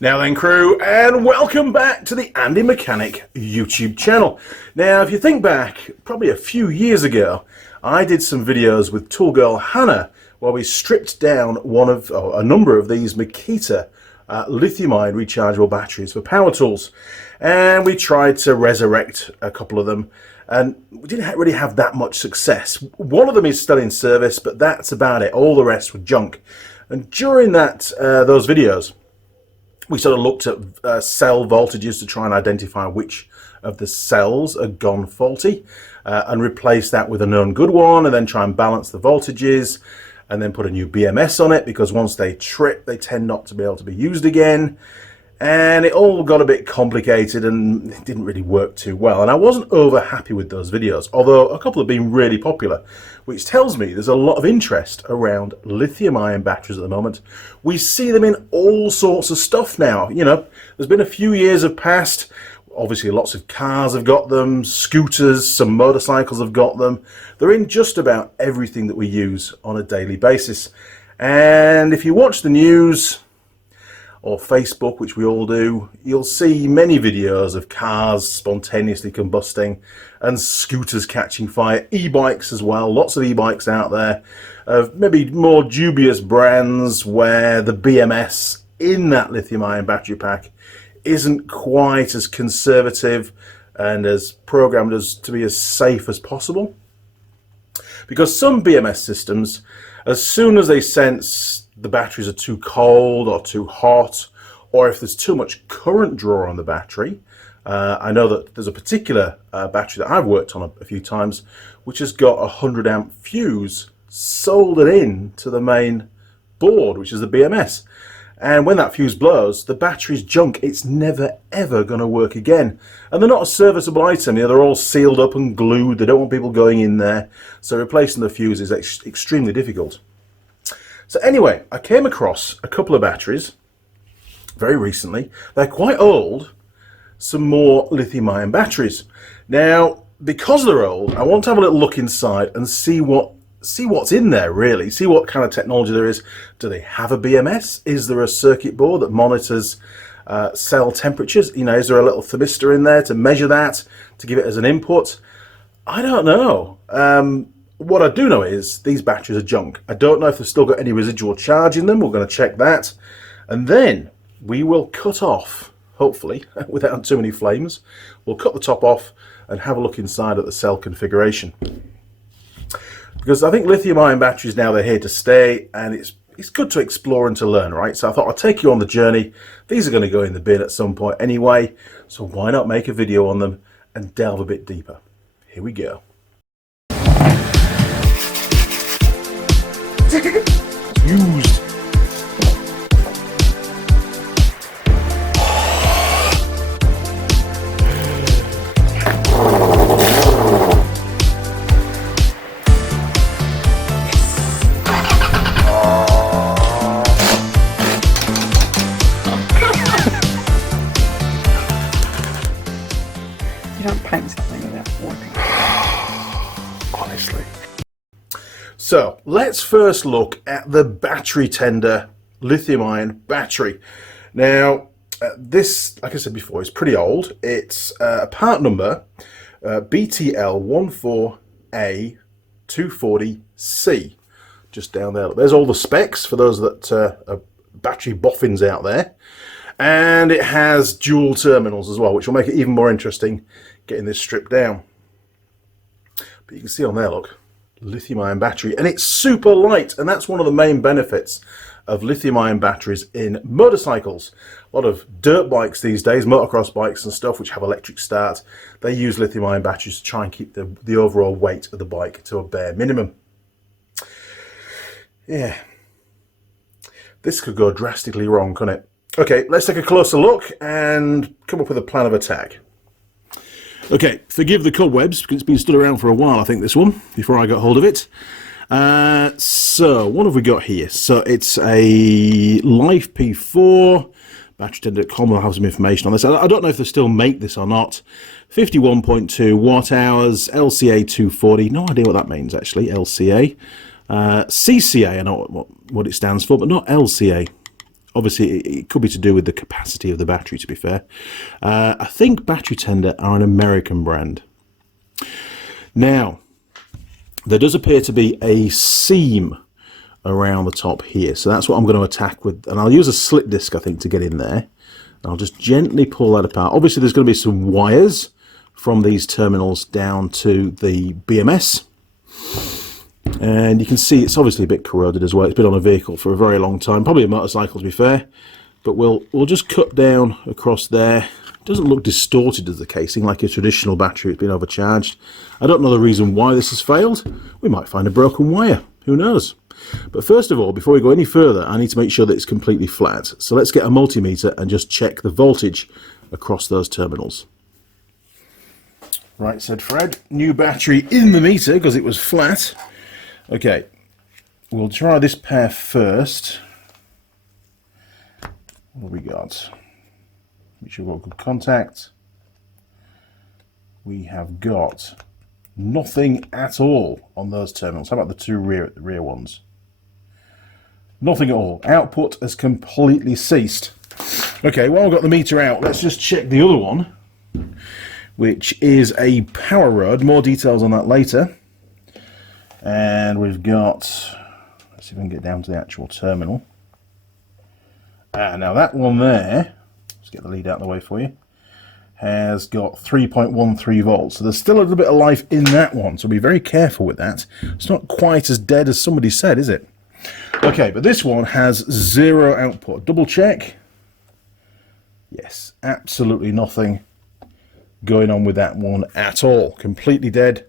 Now then, crew, and welcome back to the Andy Mechanic YouTube channel. Now, if you think back, probably a few years ago, I did some videos with Tool Girl Hana where we stripped down a number of these Makita Lithium-Ion rechargeable batteries for power tools, and we tried to resurrect a couple of them, and we didn't really have that much success. One of them is still in service, but that's about it. All the rest were junk. And during those videos, we sort of looked at cell voltages to try and identify which of the cells had gone faulty, and replace that with a known good one, and then try and balance the voltages, and then put a new BMS on it, because once they trip, they tend not to be able to be used again. And it all got a bit complicated and it didn't really work too well. And I wasn't over happy with those videos, although a couple have been really popular, which tells me there's a lot of interest around lithium-ion batteries at the moment. We see them in all sorts of stuff now. You know, there's been a few years have passed. Obviously, lots of cars have got them, scooters, some motorcycles have got them. They're in just about everything that we use on a daily basis. And if you watch the news or Facebook, which we all do, you'll see many videos of cars spontaneously combusting and scooters catching fire, e-bikes as well, lots of e-bikes out there, of maybe more dubious brands where the BMS in that lithium-ion battery pack isn't quite as conservative and as programmed as to be as safe as possible. Because some BMS systems, as soon as they sense the batteries are too cold or too hot, or if there's too much current draw on the battery, I know that there's a particular battery that I've worked on a few times which has got a 100 amp fuse soldered in to the main board, which is the BMS. And when that fuse blows, the battery's junk. It's never ever going to work again. And they're not a serviceable item. You know, they're all sealed up and glued. They don't want people going in there. So replacing the fuse is extremely difficult. So anyway, I came across a couple of batteries very recently. They're quite old. Some more lithium-ion batteries. Now, because they're old, I want to have a little look inside and see what's in there, really. See what kind of technology there is. Do they have a BMS? Is there a circuit board that monitors cell temperatures? You know, is there a little thermistor in there to measure that, to give it as an input? I don't know. What I do know is these batteries are junk. I don't know if they've still got any residual charge in them. We're going to check that. And then we will cut off, hopefully, without too many flames, we'll cut the top off and have a look inside at the cell configuration. Because I think lithium-ion batteries now, they're here to stay, and it's good to explore and to learn, right? So I thought I'd take you on the journey. These are going to go in the bin at some point anyway, so why not make a video on them and delve a bit deeper? Here we go. Used. You don't paint something without warning. Honestly. So let's first look at the battery tender lithium-ion battery. Now this, like I said before, is pretty old. It's part number BTL14A240C. Just down there. There's all the specs for those that are battery boffins out there. And it has dual terminals as well, which will make it even more interesting getting this stripped down. But you can see on there, look, lithium-ion battery, and it's super light, and that's one of the main benefits of lithium-ion batteries in motorcycles. A lot of dirt bikes these days, motocross bikes and stuff, which have electric start, they use lithium-ion batteries to try and keep the overall weight of the bike to a bare minimum. Yeah, this could go drastically wrong, couldn't it? Okay, let's take a closer look and come up with a plan of attack. Okay, forgive the cobwebs, because it's been stood around for a while, I think, this one, before I got hold of it. So, what have we got here? So, it's a Life P4, batterytender.com will have some information on this. I don't know if they still make this or not. 51.2 watt hours, LCA 240, no idea what that means, actually, LCA. CCA, I know what it stands for, but not LCA. Obviously, it could be to do with the capacity of the battery, to be fair. I think Battery Tender are an American brand. Now, there does appear to be a seam around the top here, so that's what I'm going to attack with, and I'll use a slit disc, I think, to get in there. I'll just gently pull that apart. Obviously, there's going to be some wires from these terminals down to the BMS, and you can see it's obviously a bit corroded as well. It's been on a vehicle for a very long time, probably a motorcycle to be fair, but we'll just cut down across there. It doesn't look distorted as the casing like a traditional battery. It's been overcharged. I don't know the reason why this has failed. We might find a broken wire, who knows. But first of all, before we go any further, I need to make sure that it's completely flat. So let's get a multimeter and just check the voltage across those terminals. Right, said Fred, new battery in the meter because it was flat. Okay, we'll try this pair first. What have we got? Make sure we've got good contact. We have got nothing at all on those terminals. How about the two rear ones? Nothing at all. Output has completely ceased. Okay, while I've got the meter out, let's just check the other one, which is a power rod. More details on that later. And we've got, let's see if we can get down to the actual terminal. Now that one there, let's get the lead out of the way for you, has got 3.13 volts. So there's still a little bit of life in that one, so be very careful with that. It's not quite as dead as somebody said, is it? Okay, but this one has 0 output. Double check. Yes, absolutely nothing going on with that one at all. Completely dead.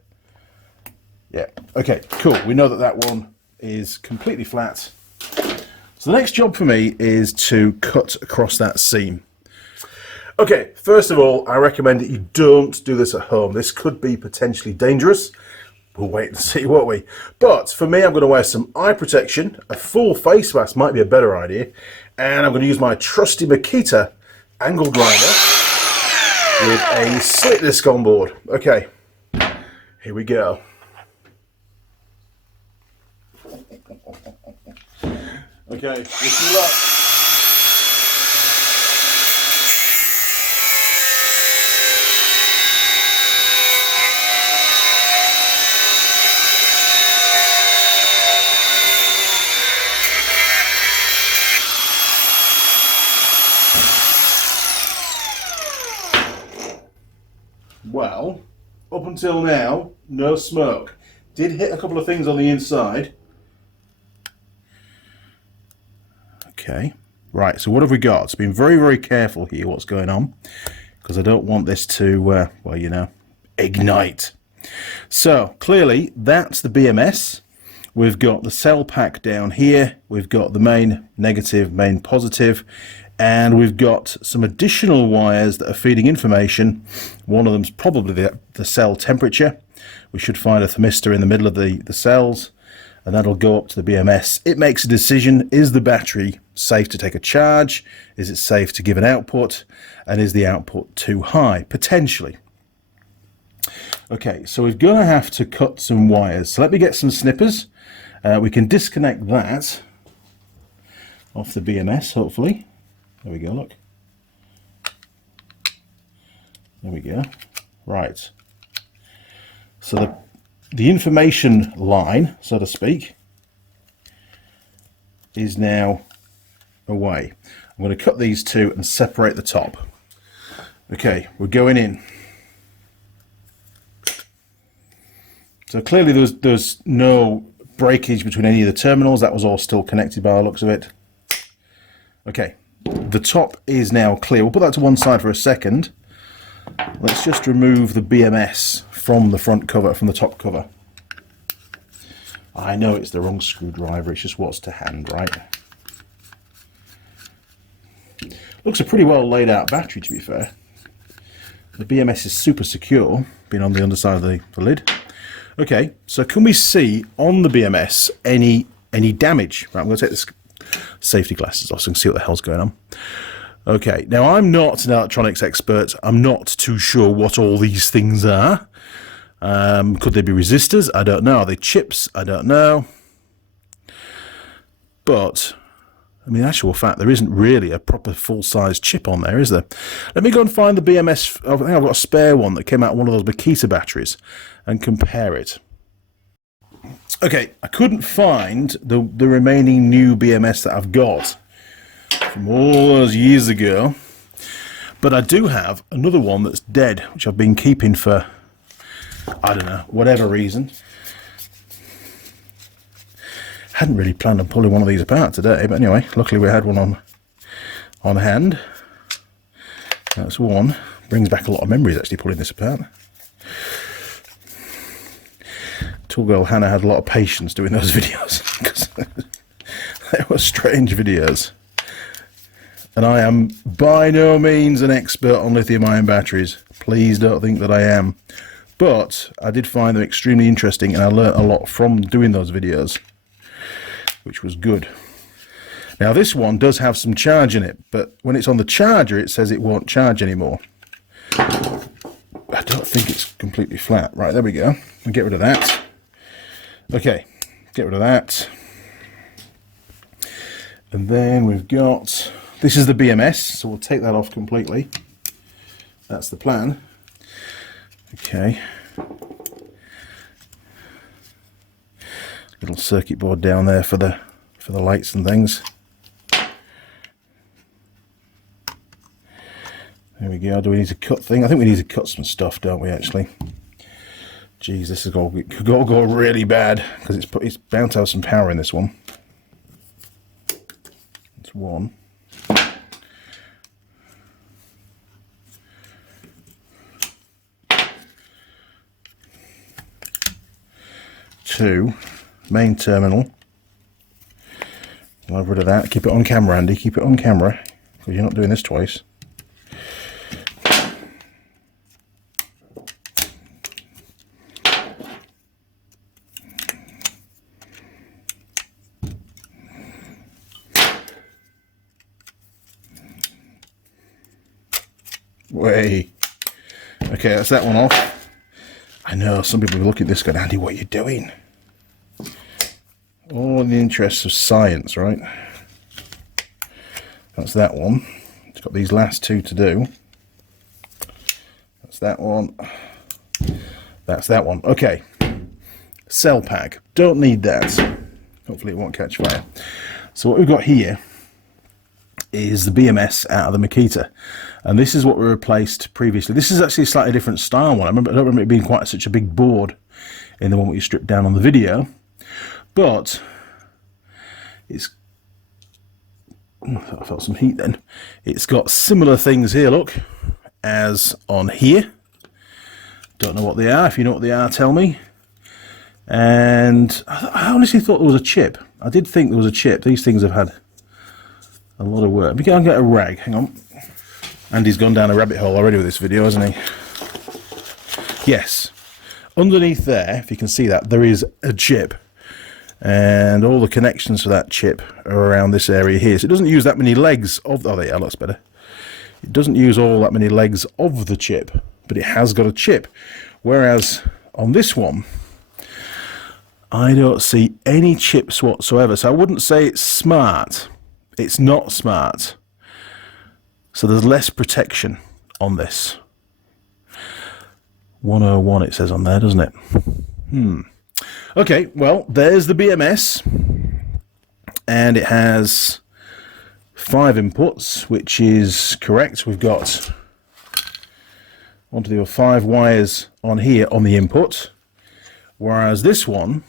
Yeah, okay, cool. We know that that one is completely flat. So the next job for me is to cut across that seam. Okay, first of all, I recommend that you don't do this at home. This could be potentially dangerous. We'll wait and see, won't we? But for me, I'm going to wear some eye protection. A full face mask might be a better idea. And I'm going to use my trusty Makita angle grinder with a slit disc on board. Okay, here we go. Okay, wish me luck. Well, up until now, no smoke. Did hit a couple of things on the inside. Okay, right, so what have we got? So being very, very careful here what's going on, because I don't want this to, well, you know, ignite. So clearly that's the BMS. We've got the cell pack down here. We've got the main negative, main positive, and we've got some additional wires that are feeding information. One of them's probably the cell temperature. We should find a thermistor in the middle of the cells, and that'll go up to the BMS. It makes a decision: is the battery safe to take a charge? Is it safe to give an output? And is the output too high? Potentially. Okay, so we're going to have to cut some wires. So let me get some snippers. We can disconnect that off the BMS, hopefully. There we go, look. There we go. Right. So the information line, so to speak, is now away. I'm going to cut these two and separate the top. Okay, we're going in. So clearly there's no breakage between any of the terminals. That was all still connected by the looks of it. Okay, the top is now clear. We'll put that to one side for a second. Let's just remove the BMS from the front cover, from the top cover. I know it's the wrong screwdriver, it's just what's to hand, right? Looks a pretty well laid out battery, to be fair. The BMS is super secure, being on the underside of the lid. Okay, so can we see on the BMS any damage? Right, I'm going to take this safety glasses off so I can see what the hell's going on. Okay, now I'm not an electronics expert. I'm not too sure what all these things are. Could they be resistors? I don't know. Are they chips? I don't know. But I mean, in actual fact, there isn't really a proper full-size chip on there, is there? Let me go and find the BMS. I think I've got a spare one that came out of one of those Makita batteries and compare it. Okay, I couldn't find the remaining new BMS that I've got from all those years ago, but I do have another one that's dead, which I've been keeping for, I don't know, whatever reason. Hadn't really planned on pulling one of these apart today, but anyway, luckily we had one on hand. That's one. Brings back a lot of memories actually pulling this apart. Tool Girl Hana had a lot of patience doing those videos because they were strange videos. And I am by no means an expert on lithium-ion batteries. Please don't think that I am. But I did find them extremely interesting, and I learnt a lot from doing those videos, which was good. Now this one does have some charge in it, but when it's on the charger it says it won't charge anymore. I don't think it's completely flat. Right, there we go. We'll get rid of that. Okay, get rid of that. And then we've got, this is the BMS, so we'll take that off completely. That's the plan. Okay. Little circuit board down there for the lights and things. There we go. Do we need to cut things? I think we need to cut some stuff, don't we, actually? Geez, this is going to go really bad because it's bound to have some power in this one. That's one. Two. Main terminal. I'll have rid of that. Keep it on camera, Andy. Keep it on camera because you're not doing this twice. Way. Okay, that's that one off. I know some people will look at this going, Andy, what are you doing? All in the interests of science, right? That's that one. It's got these last two to do. That's that one. That's that one. Okay. Cell pack. Don't need that. Hopefully it won't catch fire. So what we've got here is the BMS out of the Makita. And this is what we replaced previously. This is actually a slightly different style one. I don't remember it being quite such a big board in the one we stripped down on the video. But it's, I felt some heat then. It's got similar things here, look, as on here. Don't know what they are. If you know what they are, tell me. And I honestly thought there was a chip. I did think there was a chip. These things have had a lot of work. We can get a rag. Hang on. Andy's gone down a rabbit hole already with this video, hasn't he? Yes. Underneath there, if you can see that, there is a chip. And all the connections for that chip are around this area here. So it doesn't use that many legs of, oh, there, that looks better. It doesn't use all that many legs of the chip, but it has got a chip. Whereas on this one, I don't see any chips whatsoever. So I wouldn't say it's smart. It's not smart. So there's less protection on this. 101 it says on there, doesn't it? Okay, well, there's the BMS. And it has 5 inputs, which is correct. We've got 5 wires on here on the input. Whereas this one,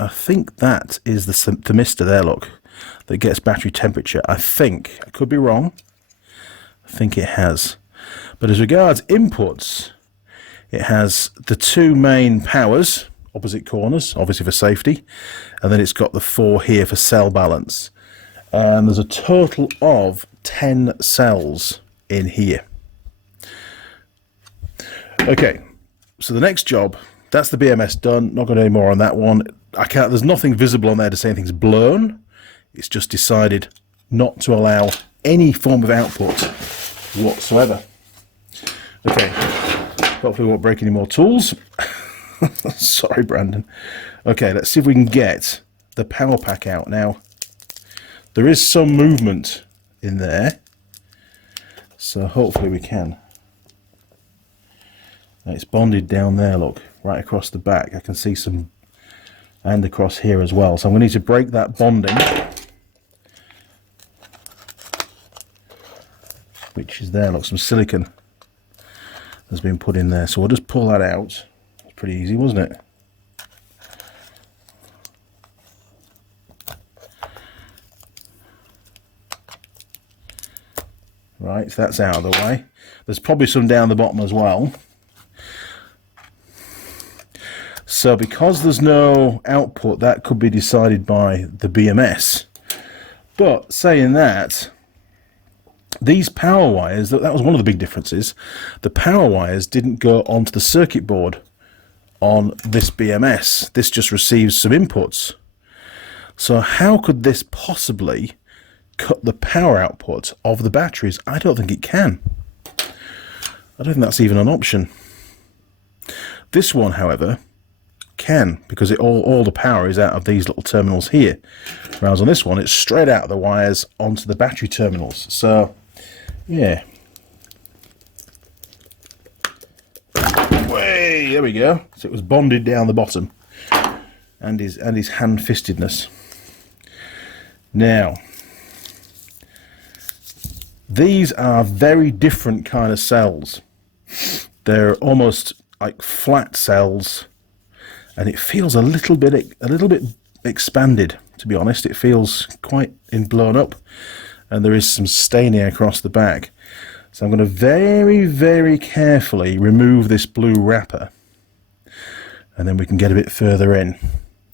I think that is the thermistor there, look, that gets battery temperature. I think, I could be wrong. I think it has. But as regards inputs, it has the 2 main powers, opposite corners, obviously for safety, and then it's got the 4 here for cell balance. And there's a total of 10 cells in here. Okay, so the next job, that's the BMS done. Not going to do any more on that one. There's nothing visible on there to say anything's blown. It's just decided not to allow any form of output whatsoever. Okay, hopefully we won't break any more tools. Sorry, Brandon. Okay, let's see if we can get the power pack out now. there is some movement in there, so hopefully we can. Now it's bonded down there, look, right across the back. I can see some, and across here as well. So I'm going to need to break that bonding, which is there. Look, some silicone has been put in there. So we'll just pull that out. It's pretty easy, wasn't it? Right, so that's out of the way. There's probably some down the bottom as well. So because there's no output, that could be decided by the BMS. But saying that, these power wires, that was one of the big differences. The power wires didn't go onto the circuit board on this BMS. This just receives some inputs. So how could this possibly cut the power output of the batteries? I don't think it can. I don't think that's even an option. This one, however, can, because all the power is out of these little terminals here, whereas on this one it's straight out of the wires onto the battery terminals. So yeah, way, there we go. So it was bonded down the bottom, and his hand-fistedness. Now these are very different kind of cells. They're almost like flat cells, and it feels a little bit expanded, to be honest. It feels quite blown up, and there is some staining across the back. So I'm going to very, very carefully remove this blue wrapper, and then we can get a bit further in.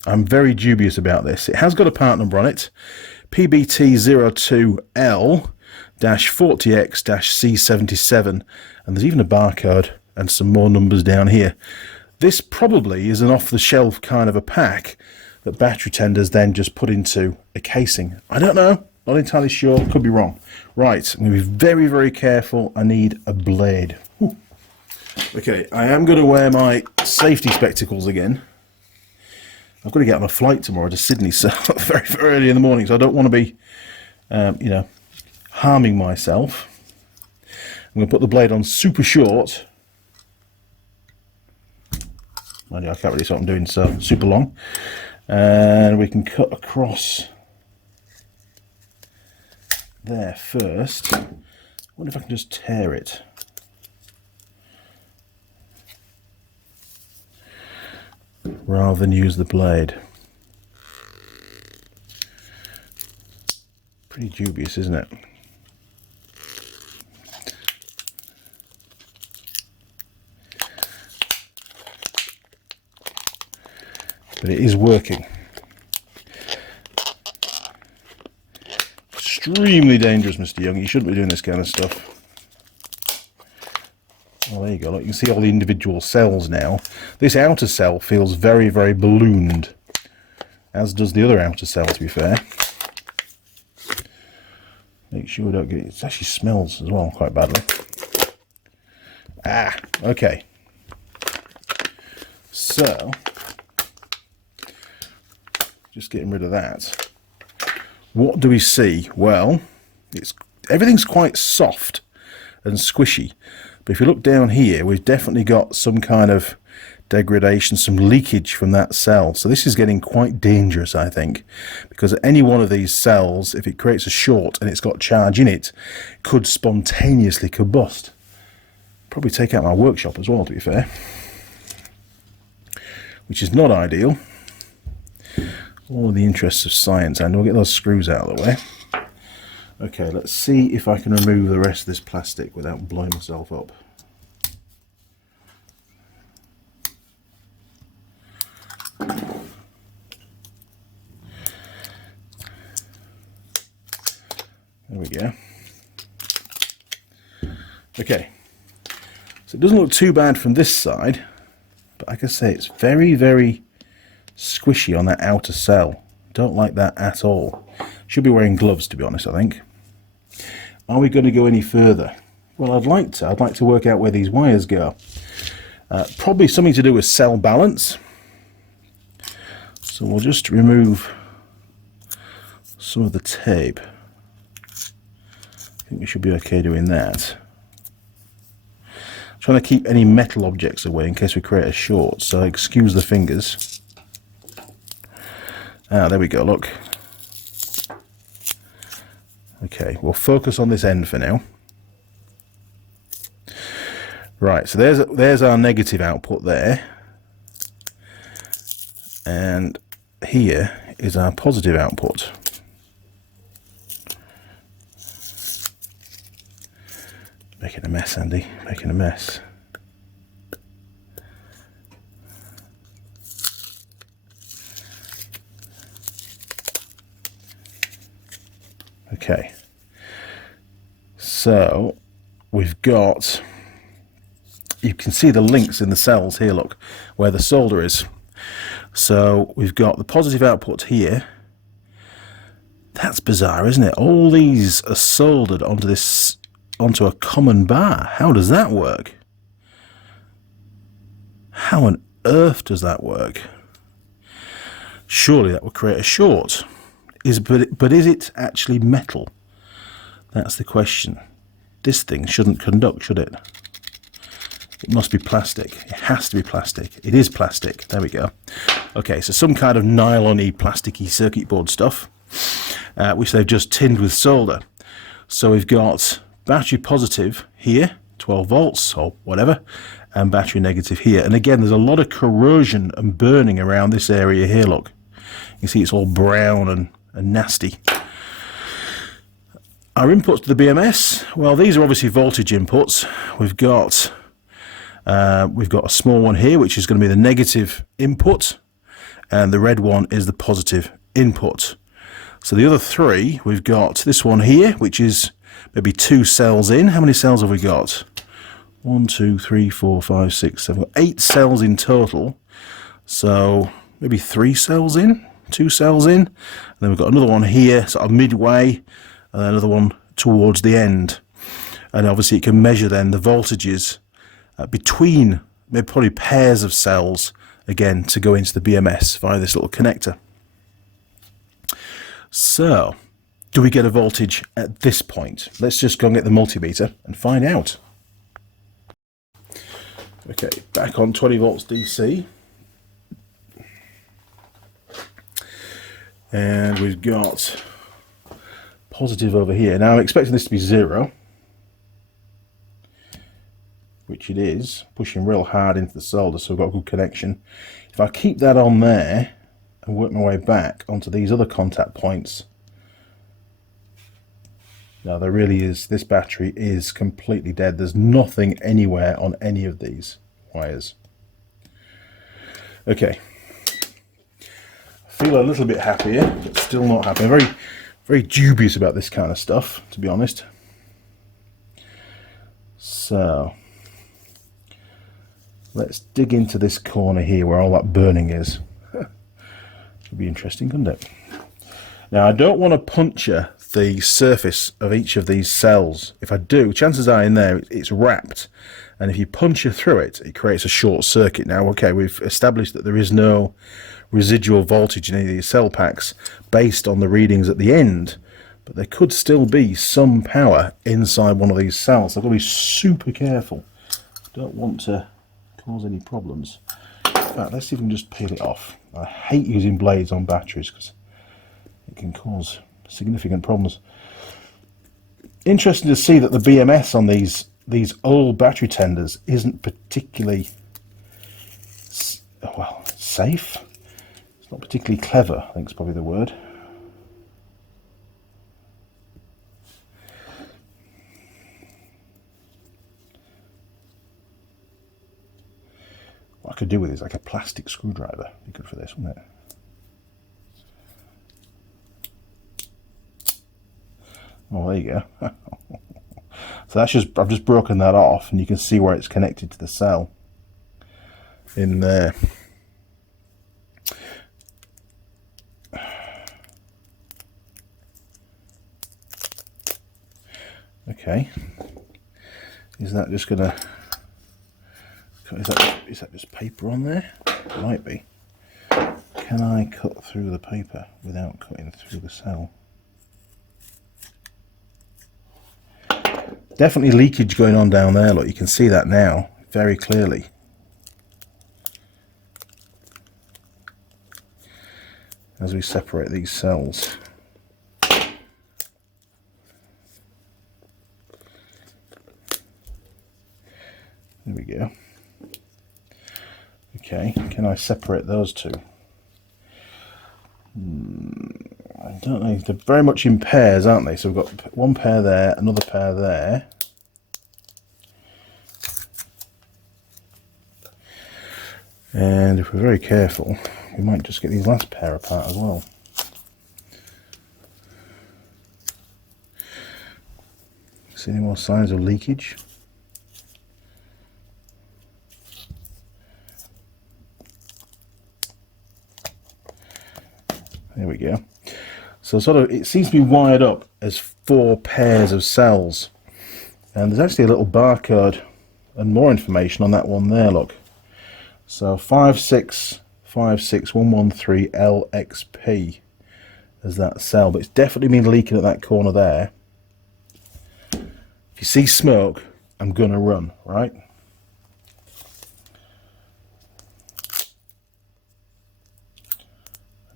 I'm very dubious about this. It has got a part number on it, PBT02L-40X-C77, and there's even a barcode and some more numbers down here. This probably is an off-the-shelf kind of a pack that battery tenders then just put into a casing. I don't know, not entirely sure, could be wrong. Right, I'm going to be very, very careful. I need a blade. Whew. Okay, I am going to wear my safety spectacles again. I've got to get on a flight tomorrow to Sydney, so very, very early in the morning, so I don't want to be, you know, harming myself. I'm going to put the blade on super short. Mind you, I can't really see what I'm doing, so super long. And we can cut across there first. I wonder if I can just tear it. Rather than use the blade. Pretty dubious, isn't it? But it is working. Extremely dangerous, Mr. Young. You shouldn't be doing this kind of stuff. Oh, there you go. Look, you can see all the individual cells now. This outer cell feels very, very ballooned, as does the other outer cell, to be fair. Make sure we don't get it. It actually smells as well quite badly. Ah, okay. So, just getting rid of that. What do we see? Well, everything's quite soft and squishy. But if you look down here, we've definitely got some kind of degradation, some leakage from that cell. So this is getting quite dangerous, I think, because any one of these cells, if it creates a short and it's got charge in it, could spontaneously combust. Probably take out my workshop as well, to be fair, which is not ideal. All in the interests of science, and we'll get those screws out of the way. Okay, let's see if I can remove the rest of this plastic without blowing myself up. There we go. Okay, so it doesn't look too bad from this side, but like I say, it's very, very squishy on that outer cell. Don't like that at all. Should be wearing gloves, to be honest, I think. Are we going to go any further? Well, I'd like to work out where these wires go. Probably something to do with cell balance. So we'll just remove some of the tape. I think we should be okay doing that. Trying to keep any metal objects away in case we create a short, so excuse the fingers. Ah, there we go, look. Okay, we'll focus on this end for now. Right, so there's our negative output there. And here is our positive output. Making a mess, Andy, making a mess. Okay, so we've got, you can see the links in the cells here, look, where the solder is. So we've got the positive output here. That's bizarre, isn't it? All these are soldered onto a common bar. How does that work? How on earth does that work? Surely that would create a short. But is it actually metal? That's the question. This thing shouldn't conduct, should it? It must be plastic. It has to be plastic. It is plastic. There we go. Okay, so some kind of nylon-y, plasticky circuit board stuff, which they've just tinned with solder. So we've got battery positive here, 12 volts or whatever, and battery negative here. And again, there's a lot of corrosion and burning around this area here, look. You see it's all brown and nasty. Our inputs to the BMS, well, these are obviously voltage inputs. We've got a small one here, which is going to be the negative input, and the red one is the positive input. So the other three, we've got this one here, which is maybe 2 cells in. How many cells have we got? 1, 2, 3, 4, 5, 6, 7, 8 cells in total. So maybe 3 cells in, 2 cells in. And then we've got another one here, sort of midway, and another one towards the end. And obviously it can measure then the voltages between maybe probably pairs of cells, again, to go into the BMS via this little connector. So, do we get a voltage at this point? Let's just go and get the multimeter and find out. Okay, back on 20 volts DC. And we've got positive over here. Now I'm expecting this to be 0, which it is, pushing real hard into the solder, so we've got a good connection. If I keep that on there and work my way back onto these other contact points, now there really is, this battery is completely dead. There's nothing anywhere on any of these wires. Okay, I feel a little bit happier, but still not happy. I'm very dubious about this kind of stuff, to be honest. So let's dig into this corner here where all that burning is. Could be interesting, couldn't it? Now I don't want to puncture the surface of each of these cells. If I do, chances are in there it's wrapped, and if you puncture through it, it creates a short circuit. Now, okay, we've established that there is no residual voltage in any of these cell packs based on the readings at the end, but there could still be some power inside one of these cells. So I've got to be super careful. Don't want to cause any problems. In fact, let's see if we can just peel it off. I hate using blades on batteries because it can cause significant problems. Interesting to see that the BMS on these old battery tenders isn't particularly well safe. It's not particularly clever, I think is probably the word. What I could do with it is like a plastic screwdriver. Be good for this, wouldn't it? Oh, there you go. So that's just, I've just broken that off, and you can see where it's connected to the cell in there. Okay, is that just gonna, is that just paper on there? It might be. Can I cut through the paper without cutting through the cell? Definitely leakage going on down there. Look, you can see that now very clearly. As we separate these cells. There we go. Okay, can I separate those two? I don't know. They're very much in pairs, aren't they? So we've got one pair there, another pair there. And if we're very careful, we might just get these last pair apart as well. See any more signs of leakage? There we go. So sort of, it seems to be wired up as 4 pairs of cells. And there's actually a little barcode and more information on that one there, look. So 5656113LXP is that cell, but it's definitely been leaking at that corner there. If you see smoke, I'm gonna run, right?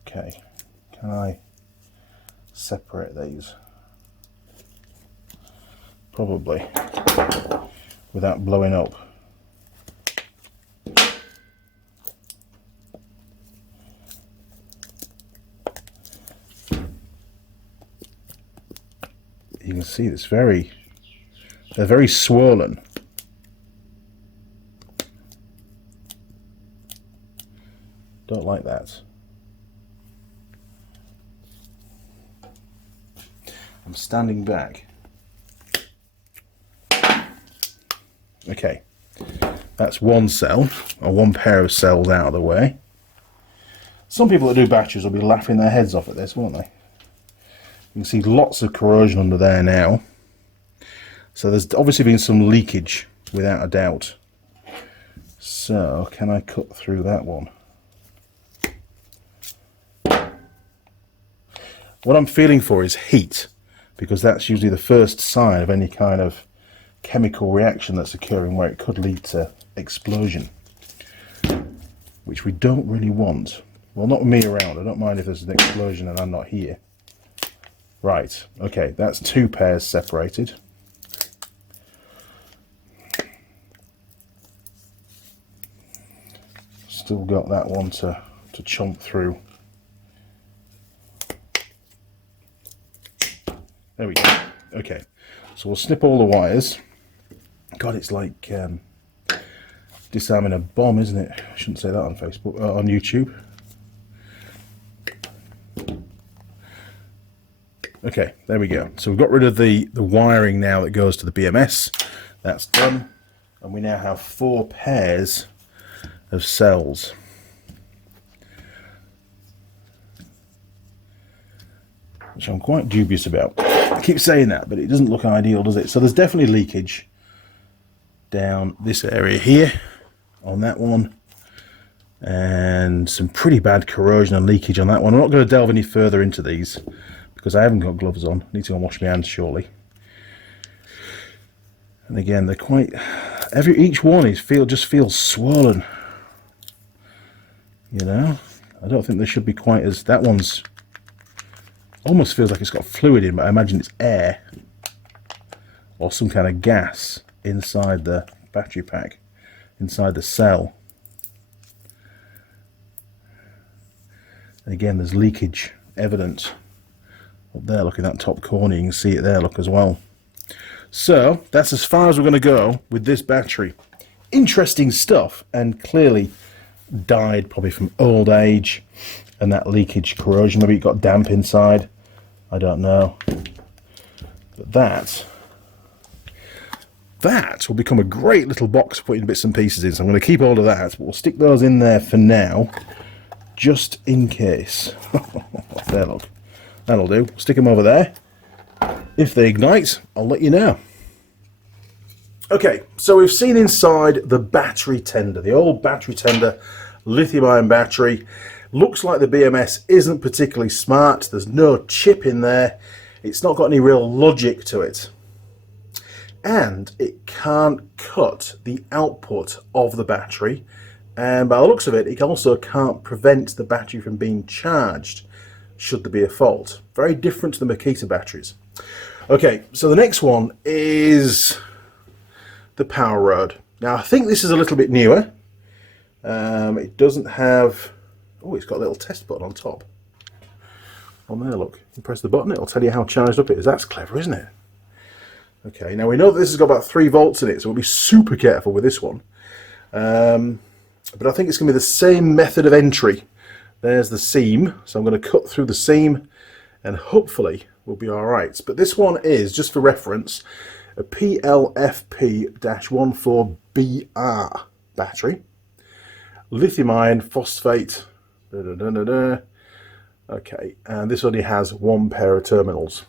Okay, can I separate these? Probably, without blowing up. You can see it's they're very swollen. Don't like that. I'm standing back. Okay, that's one cell, or one pair of cells out of the way. Some people that do batteries will be laughing their heads off at this, won't they? You can see lots of corrosion under there now. So there's obviously been some leakage, without a doubt. So, can I cut through that one? What I'm feeling for is heat, because that's usually the first sign of any kind of chemical reaction that's occurring where it could lead to explosion, which we don't really want. Well, not with me around. I don't mind if there's an explosion and I'm not here. Right, okay, that's 2 pairs separated. Still got that one to chomp through. There we go. Okay, so we'll snip all the wires. God, it's like disarming a bomb, isn't it? I shouldn't say that on Facebook, on YouTube. Okay, there we go. So we've got rid of the wiring now that goes to the BMS. That's done. And we now have 4 pairs of cells. Which I'm quite dubious about. I keep saying that, but it doesn't look ideal, does it? So there's definitely leakage down this area here on that one. And some pretty bad corrosion and leakage on that one. I'm not going to delve any further into these, because I haven't got gloves on. I need to go and wash my hands shortly. And again, they're quite... each one just feels swollen. You know? I don't think they should be quite as... That one's... almost feels like it's got fluid in, but I imagine it's air. Or some kind of gas inside the battery pack. Inside the cell. And again, there's leakage evident. Up there, look at that top corner, you can see it there, look, as well. So that's as far as we're going to go with this battery. Interesting stuff, and clearly died probably from old age and that leakage corrosion. Maybe it got damp inside, I don't know. But that will become a great little box putting bits and pieces in, so I'm going to keep all of that, but we'll stick those in there for now, just in case. There, look. That'll do. Stick them over there. If they ignite, I'll let you know. Okay, so we've seen inside the battery tender, the old battery tender lithium-ion battery. Looks like the BMS isn't particularly smart. There's no chip in there. It's not got any real logic to it. and it can't cut the output of the battery, and by the looks of it, it also can't prevent the battery from being charged should there be a fault. Very different to the Makita batteries. Okay, so the next one is the power rod. Now I think this is a little bit newer. It doesn't have, oh, it's got a little test button on top. On there, look, you press the button, it'll tell you how charged up it is. That's clever, isn't it? Okay, now we know that this has got about 3 volts in it, so we'll be super careful with this one. But I think it's going to be the same method of entry. There's the seam, so I'm going to cut through the seam and hopefully we'll be alright. But this one is, just for reference, a PLFP-14BR battery. Lithium-ion phosphate. Okay, and this only has 1 pair of terminals.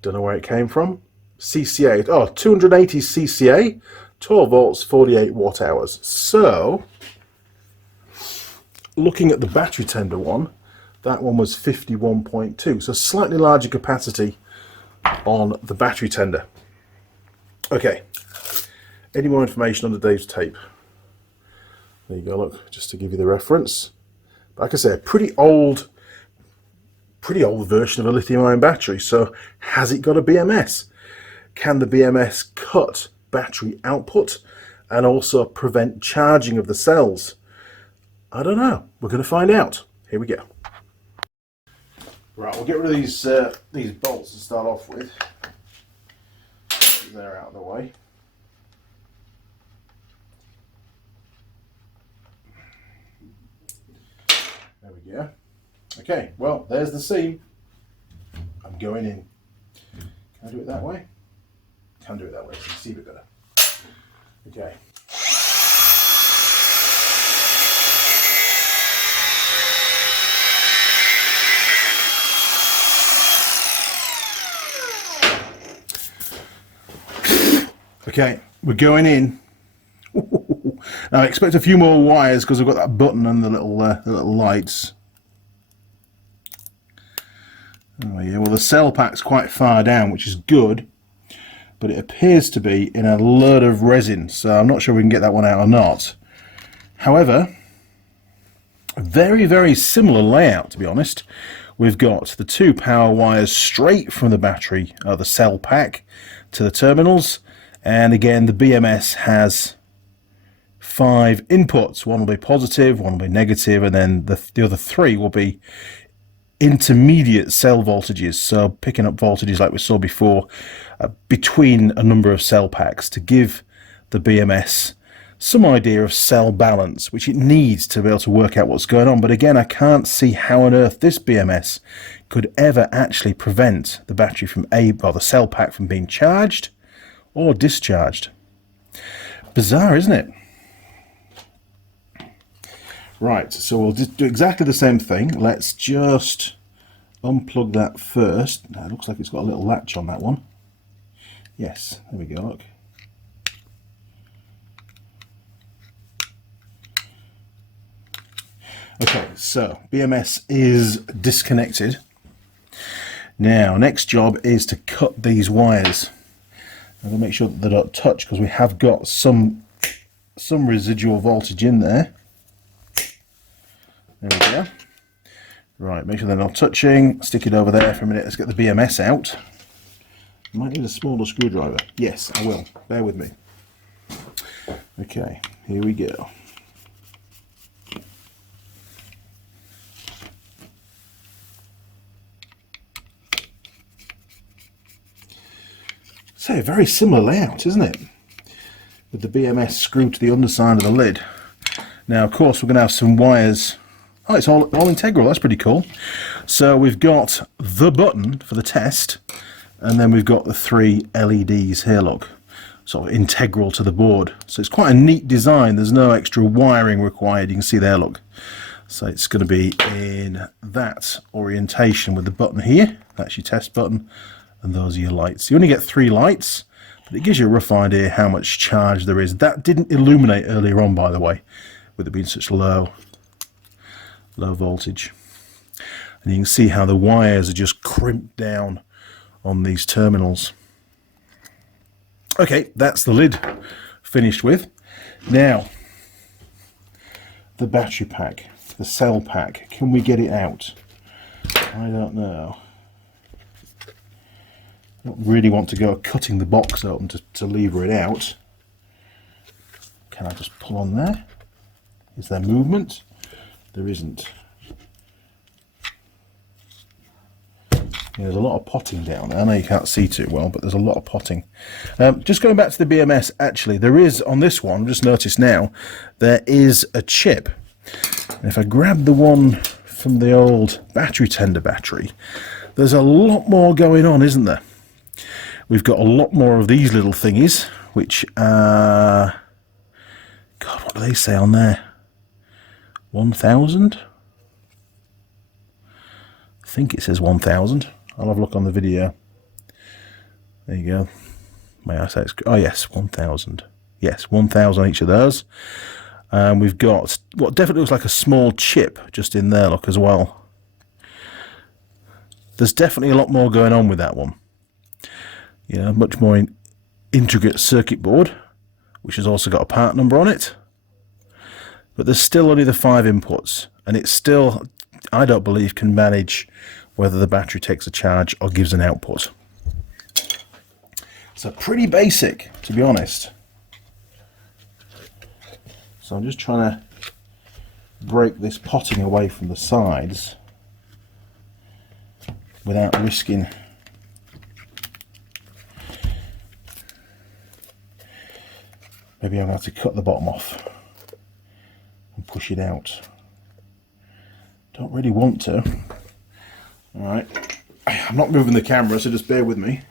Don't know where it came from. CCA, oh, 280 CCA, 12 volts, 48 watt hours. So, looking at the battery tender one, that one was 51.2, so slightly larger capacity on the battery tender. Okay, any more information on the Dave's tape? There you go, look, just to give you the reference. Like I said, pretty old version of a lithium-ion battery. So has it got a BMS? Can the BMS cut battery output and also prevent charging of the cells? I don't know. We're going to find out. Here we go. Right, we'll get rid of these bolts to start off with. They're out of the way. There we go. Okay, well, there's the seam. I'm going in. Can I do it that way? Can do it that way, so you see a bit better. Okay. Okay, we're going in. Now I expect a few more wires because I've got that button and the little lights. Oh yeah, well the cell pack's quite far down, which is good, but it appears to be in a load of resin, so I'm not sure we can get that one out or not. However, a very, very similar layout, to be honest. We've got the 2 power wires straight from the battery, or the cell pack, to the terminals, and again the BMS has 5 inputs. One will be positive, one will be negative, and then the other 3 will be intermediate cell voltages, so picking up voltages like we saw before between a number of cell packs to give the BMS some idea of cell balance, which it needs to be able to work out what's going on. But again, I can't see how on earth this BMS could ever actually prevent the battery from the cell pack from being charged or discharged. Bizarre, isn't it? Right, so we'll just do exactly the same thing. Let's just unplug that first. Now, it looks like it's got a little latch on that one. Yes, there we go, look. Okay, so BMS is disconnected. Now, next job is to cut these wires. I'm going to make sure that they don't touch because we have got some residual voltage in there. There we go. Right, make sure they're not touching. Stick it over there for a minute. Let's get the BMS out. Might need a smaller screwdriver. Yes, I will. Bear with me. Okay, here we go. So, a very similar layout, isn't it? With the BMS screwed to the underside of the lid. Now, of course, we're going to have some wires. Oh, it's all integral. That's pretty cool. So we've got the button for the test, and then we've got the 3 LEDs here, look, sort of integral to the board. So it's quite a neat design. There's no extra wiring required. You can see there, look. So it's going to be in that orientation with the button here. That's your test button, and those are your lights. You only get 3 lights, but it gives you a rough idea how much charge there is. That didn't illuminate earlier on, by the way, with it being such low voltage. And you can see how the wires are just crimped down on these terminals. Okay, that's the lid finished with. Now, the battery pack, the cell pack, can we get it out? I don't know. I don't really want to go cutting the box open to lever it out. Can I just pull on there? Is there movement? There isn't. There's a lot of potting down there. I know you can't see too well, but there's a lot of potting. Just going back to the BMS, actually, there is, on this one, just noticed now, there is a chip. And if I grab the one from the old battery tender battery, there's a lot more going on, isn't there? We've got a lot more of these little thingies, which are... God, what do they say on there? 1,000? I think it says 1,000. I'll have a look on the video. There you go. May I say it's... Oh, yes, 1,000. Yes, 1,000 each of those. We've got what definitely looks like a small chip just in there, look, as well. There's definitely a lot more going on with that one. Yeah, much more intricate circuit board, which has also got a part number on it. But there's still only the 5 inputs, and it still, I don't believe, can manage whether the battery takes a charge or gives an output. So pretty basic, to be honest. So I'm just trying to break this potting away from the sides without risking maybe I'm going to have to cut the bottom off and push it out. Don't really want to. Alright, I'm not moving the camera, so just bear with me.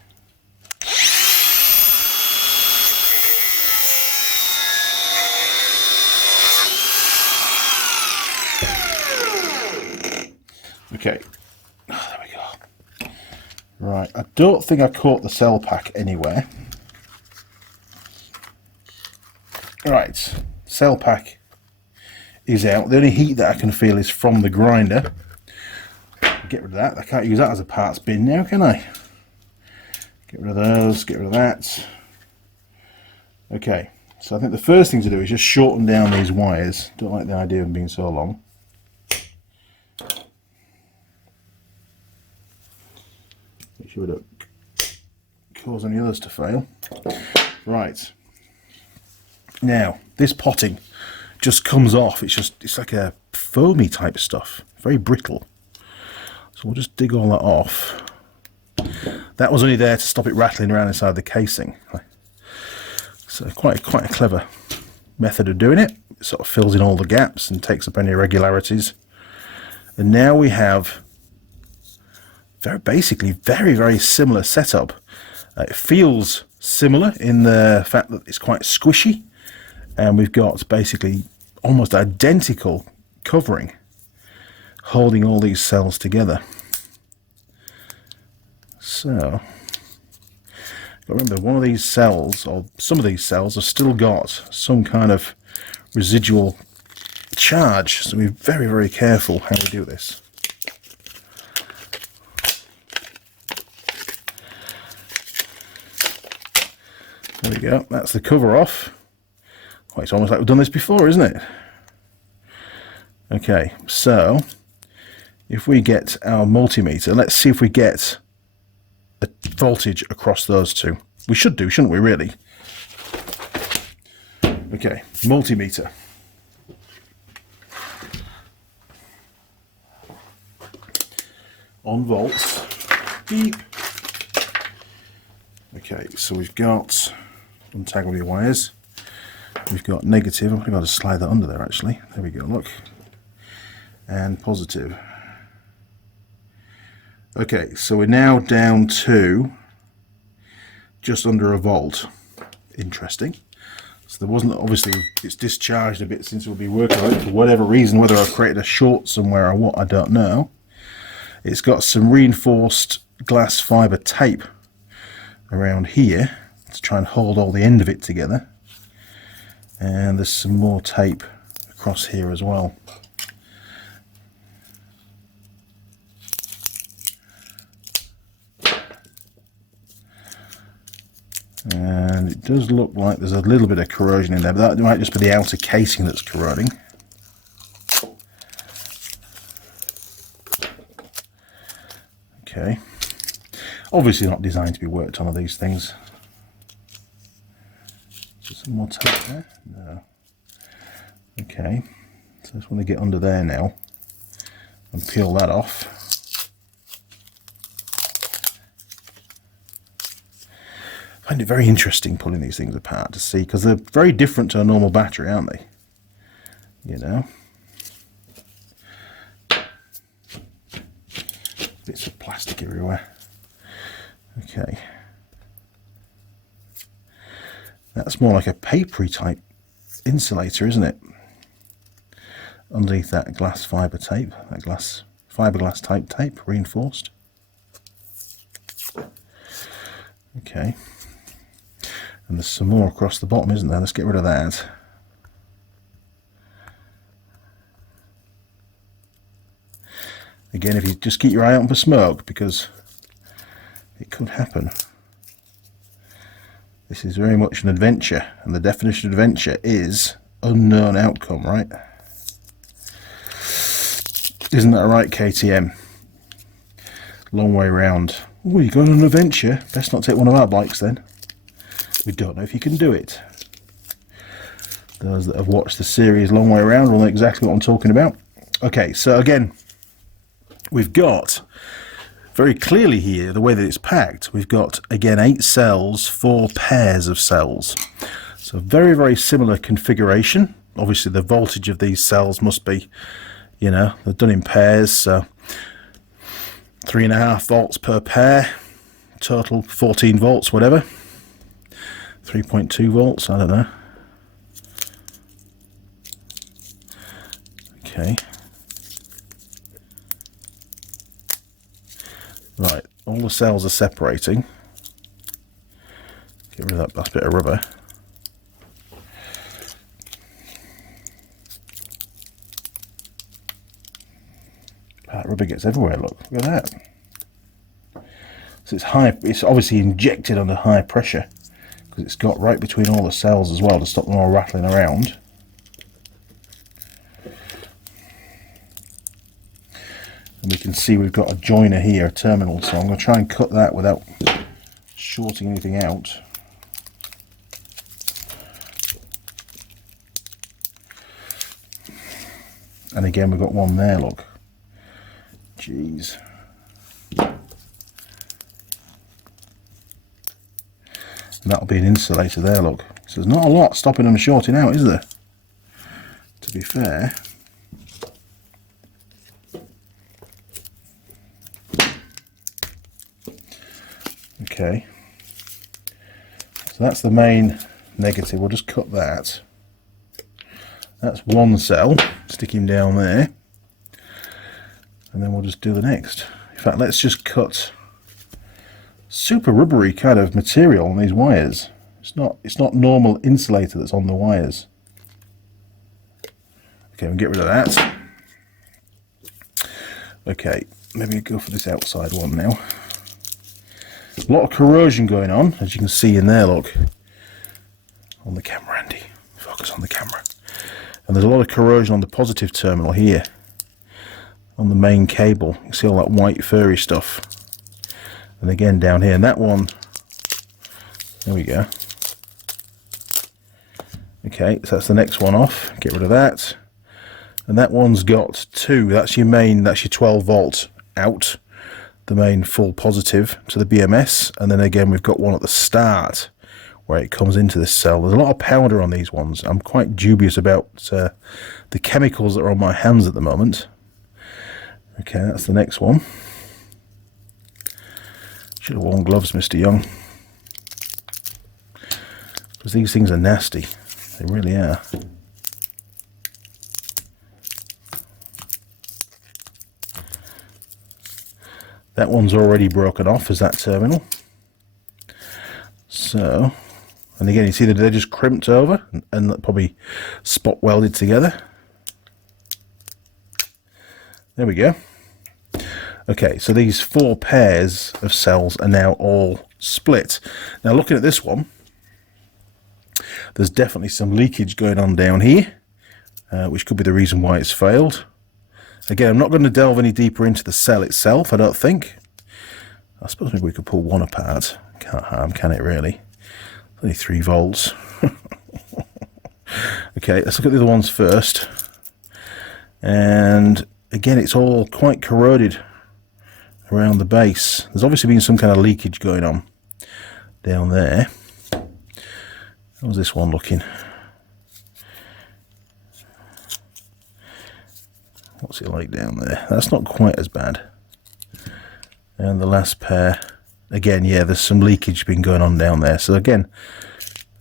Okay, oh, there we go. Right, I don't think I caught the cell pack anywhere. Right, cell pack is out. The only heat that I can feel is from the grinder. Get rid of that. I can't use that as a parts bin now, can I? Get rid of those, get rid of that. Okay, so I think the first thing to do is just shorten down these wires. Don't like the idea of them being so long. Make sure we don't cause any others to fail. Right. Now, this potting just comes off. It's like a foamy type stuff. Very brittle. So we'll just dig all that off. That was only there to stop it rattling around inside the casing. So quite a clever method of doing it. It sort of fills in all the gaps and takes up any irregularities. And now we have basically very similar setup. It feels similar in the fact that it's quite squishy, and we've got basically almost identical covering holding all these cells together. So remember, one of these cells, or some of these cells, have still got some kind of residual charge, so we're very careful how we do this. There we go, that's the cover off. Oh, it's almost like we've done this before, isn't it? Okay, so if we get our multimeter, let's see if we get a voltage across those two. We should do, shouldn't we, really? Okay, multimeter. On volts. Beep. Okay, so we've got, untangle your wires. We've got negative. I've got to slide that under there actually. There we go, look. And positive. Okay, so we're now down to just under a volt. Interesting. So there wasn't, obviously it's discharged a bit since we'll be working on it for whatever reason, whether I've created a short somewhere or what, I don't know. It's got some reinforced glass fibre tape around here to try and hold all the end of it together. And there's some more tape across here as well. And it does look like there's a little bit of corrosion in there, but that might just be the outer casing that's corroding. Okay. Obviously not designed to be worked on of these things. Just some more tape there? No. Okay. So I just want to get under there now and peel that off. I find it very interesting pulling these things apart to see, because they're very different to a normal battery, aren't they? You know? Bits of plastic everywhere. Okay. That's more like a papery type insulator, isn't it? Underneath that glass fibre tape, that glass fiberglass type tape, reinforced. Okay. And there's some more across the bottom, isn't there? Let's get rid of that. Again, if you just keep your eye out for smoke, because it could happen. This is very much an adventure, and the definition of adventure is unknown outcome, right? Isn't that right, KTM? Long way round. Oh, you're going on an adventure? Best not take one of our bikes then. We don't know if you can do it. Those that have watched the series Long Way Around will know exactly what I'm talking about. Okay, so again, we've got very clearly here the way that it's packed. We've got, again, 8 cells, 4 pairs of cells. So very, very similar configuration. Obviously the voltage of these cells must be, you know, they're done in pairs, so 3.5 volts per pair, total 14 volts, whatever. 3.2 volts, I don't know. Okay. Right, all the cells are separating. Get rid of that last bit of rubber. That rubber gets everywhere, look at that. So it's high, it's obviously injected under high pressure, because it's got right between all the cells as well to stop them all rattling around. And we can see we've got a joiner here, a terminal, so I'm going to try and cut that without shorting anything out. And again we've got one there, look. Jeez. And that'll be an insulator there, look. So there's not a lot stopping them shorting out, is there? To be fair. Okay. So that's the main negative. We'll just cut that. That's one cell. Stick him down there. And then we'll just do the next. In fact, let's just cut super rubbery kind of material on these wires. It's not normal insulator that's on the wires. Okay, we'll get rid of that. Okay, maybe go for this outside one now. A lot of corrosion going on, as you can see in there, look. On the camera, Andy. Focus on the camera. And there's a lot of corrosion on the positive terminal here. On the main cable. You can see all that white furry stuff. And again down here, and that one, there we go. Okay, so that's the next one off. Get rid of that. And that one's got 2. That's your main, that's your 12 volt out. The main full positive to the BMS. And then again, we've got one at the start where it comes into this cell. There's a lot of powder on these ones. I'm quite dubious about the chemicals that are on my hands at the moment. Okay, that's the next one. Should have worn gloves, Mr. Young. Because these things are nasty. They really are. That one's already broken off as that terminal. So, and again, you see that they're just crimped over and probably spot welded together. There we go. Okay, so these 4 pairs of cells are now all split. Now looking at this one, there's definitely some leakage going on down here, which could be the reason why it's failed. Again, I'm not going to delve any deeper into the cell itself, I don't think. I suppose maybe we could pull one apart. Can't harm, can it really? Only 3 volts. Okay, let's look at the other ones first. And again, it's all quite corroded around the base. There's obviously been some kind of leakage going on down there. How's this one looking? What's it like down there? That's not quite as bad. And the last pair, again, yeah, there's some leakage been going on down there. So again,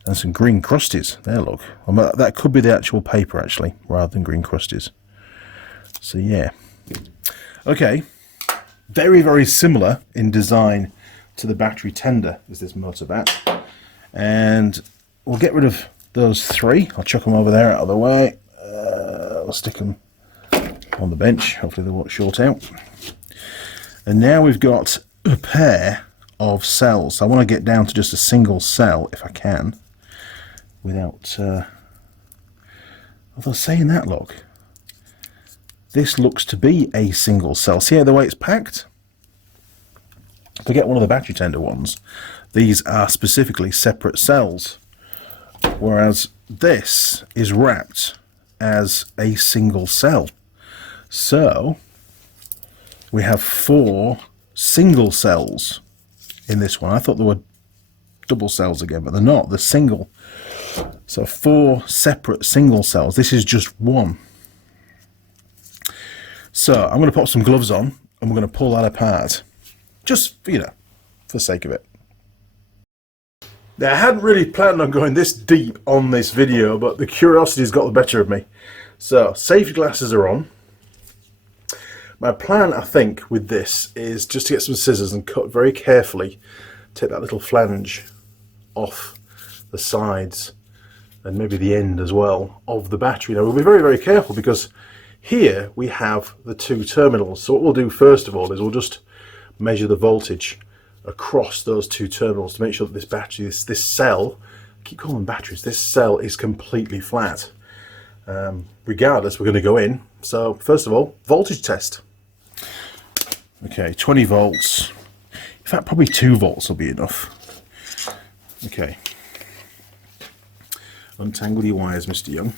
and some green crusties. There, look. Well, that could be the actual paper, actually, rather than green crusties. So yeah. Okay. Very, very similar in design to the battery tender is this motor bat. And we'll get rid of those 3. I'll chuck them over there out of the way. I'll stick them on the bench. Hopefully they won't short out. And now we've got a pair of cells. So I want to get down to just a single cell if I can, without although saying that, look, this looks to be a single cell. See how the way it's packed? Forget one of the battery tender ones. These are specifically separate cells, whereas this is wrapped as a single cell. So we have 4 single cells in this one. I thought there were double cells again, but they're not. They're single. So 4 separate single cells. This is just one. So I'm going to put some gloves on and we're going to pull that apart. Just, you know, for the sake of it. Now, I hadn't really planned on going this deep on this video, but the curiosity's got the better of me. So, safety glasses are on. My plan, I think, with this is just to get some scissors and cut very carefully, take that little flange off the sides and maybe the end as well of the battery. Now, we'll be very, very careful because here we have the 2 terminals. So what we'll do first of all is we'll just measure the voltage across those 2 terminals to make sure that this battery, this cell, I keep calling them batteries, this cell is completely flat. Regardless, we're going to go in. So first of all, voltage test. Okay, 20 volts. In fact, probably 2 volts will be enough. Okay. Untangle your wires, Mr. Young.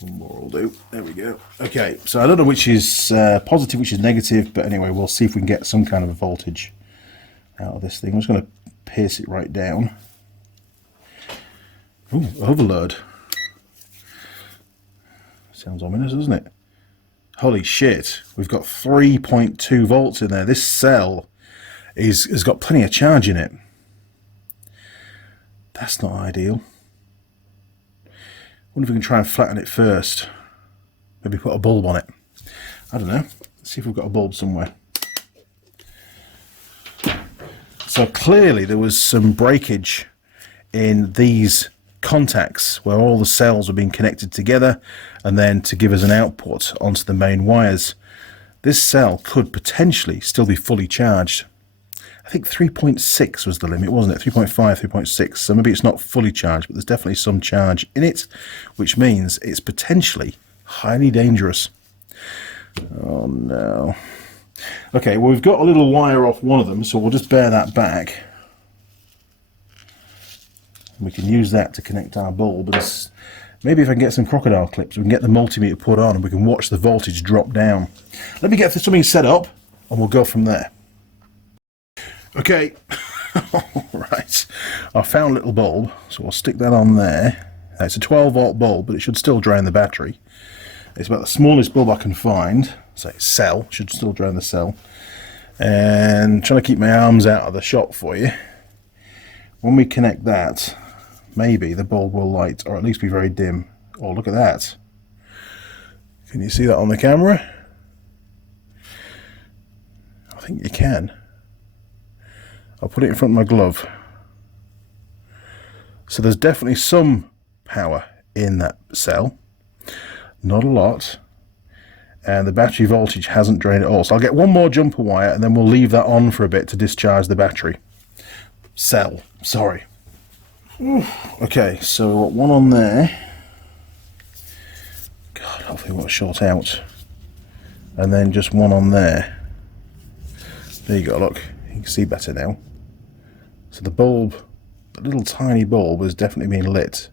One more will do. There we go. Okay, so I don't know which is positive, which is negative, but anyway, we'll see if we can get some kind of a voltage out of this thing. I'm just going to pierce it right down. Ooh, overload. Sounds ominous, doesn't it? Holy shit, we've got 3.2 volts in there. This cell has got plenty of charge in it. That's not ideal. Wonder if we can try and flatten it first. Maybe put a bulb on it. I don't know. Let's see if we've got a bulb somewhere. So clearly there was some breakage in these contacts where all the cells were being connected together and then to give us an output onto the main wires. This cell could potentially still be fully charged. I think 3.6 was the limit, wasn't it? 3.5, 3.6. So maybe it's not fully charged, but there's definitely some charge in it, which means it's potentially highly dangerous. Oh no. Okay, well, we've got a little wire off one of them, so we'll just bear that back. We can use that to connect our bulb. And maybe if I can get some crocodile clips, we can get the multimeter put on and we can watch the voltage drop down. Let me get something set up and we'll go from there. Okay, right, I found a little bulb, so we'll stick that on there. Now, it's a 12 volt bulb, but it should still drain the battery. It's about the smallest bulb I can find, so it's cell, should still drain the cell. And trying to keep my arms out of the shot for you. When we connect that, maybe the bulb will light, or at least be very dim. Oh, look at that. Can you see that on the camera? I think you can. I'll put it in front of my glove. So there's definitely some power in that cell. Not a lot. and the battery voltage hasn't drained at all. So I'll get one more jumper wire and then we'll leave that on for a bit to discharge the battery cell, sorry. Okay, so we've got one on there. God, hopefully it won't short out. And then just one on there. There you go, look, you can see better now. So the bulb, the little tiny bulb, has definitely been lit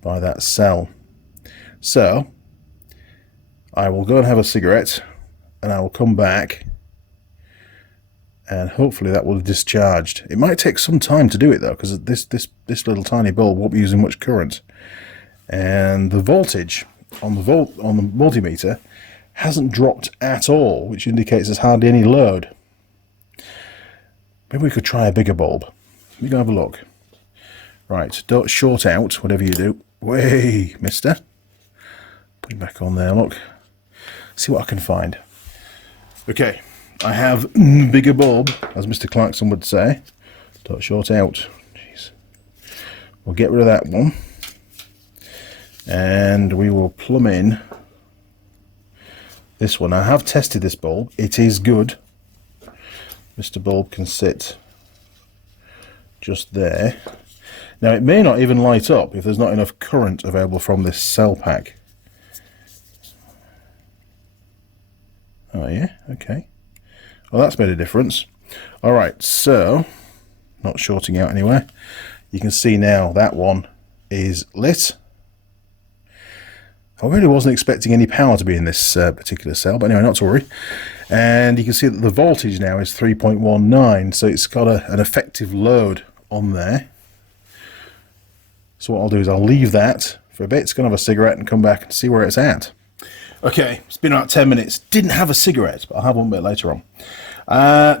by that cell. So I will go and have a cigarette and I will come back and hopefully that will have discharged. It might take some time to do it though, because this little tiny bulb won't be using much current, and the voltage on the multimeter hasn't dropped at all, which indicates there's hardly any load. Maybe we could try a bigger bulb. Let me go have a look. Right, don't short out, whatever you do. Way, mister. Put it back on there, look. See what I can find. Okay, I have bigger bulb, as Mr. Clarkson would say. Don't short out. Jeez. We'll get rid of that one. And we will plumb in this one. I have tested this bulb. It is good. Mr. Bulb can sit just there. Now it may not even light up if there's not enough current available from this cell pack. Oh yeah, okay. Well, that's made a difference. Alright, so, not shorting out anywhere. You can see now that one is lit. I really wasn't expecting any power to be in this particular cell, but anyway, not to worry. And you can see that the voltage now is 3.19, so it's got an effective load on there. So what I'll do is I'll leave that for a bit, it's going to have a cigarette and come back and see where it's at. Okay, it's been about 10 minutes. Didn't have a cigarette, but I'll have one bit later on.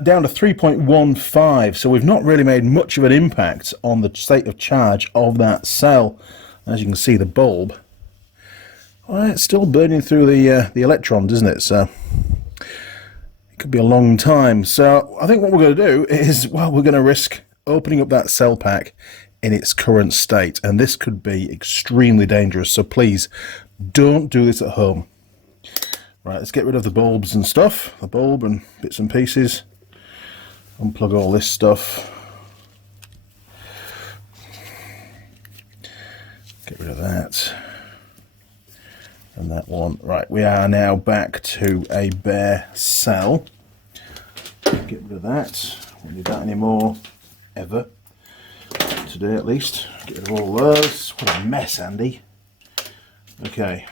Down to 3.15, so we've not really made much of an impact on the state of charge of that cell. As you can see, the bulb, well, it's still burning through the electrons, isn't it? So it could be a long time. So I think what we're going to do is, well, we're going to risk opening up that cell pack in its current state, and this could be extremely dangerous. So please don't do this at home. Right, let's get rid of the bulbs and stuff, the bulb and bits and pieces. Unplug all this stuff. Get rid of that. And that one. Right, we are now back to a bare cell. Get rid of that. Won't need that anymore, ever. Today at least. Get rid of all those. What a mess, Andy. Okay.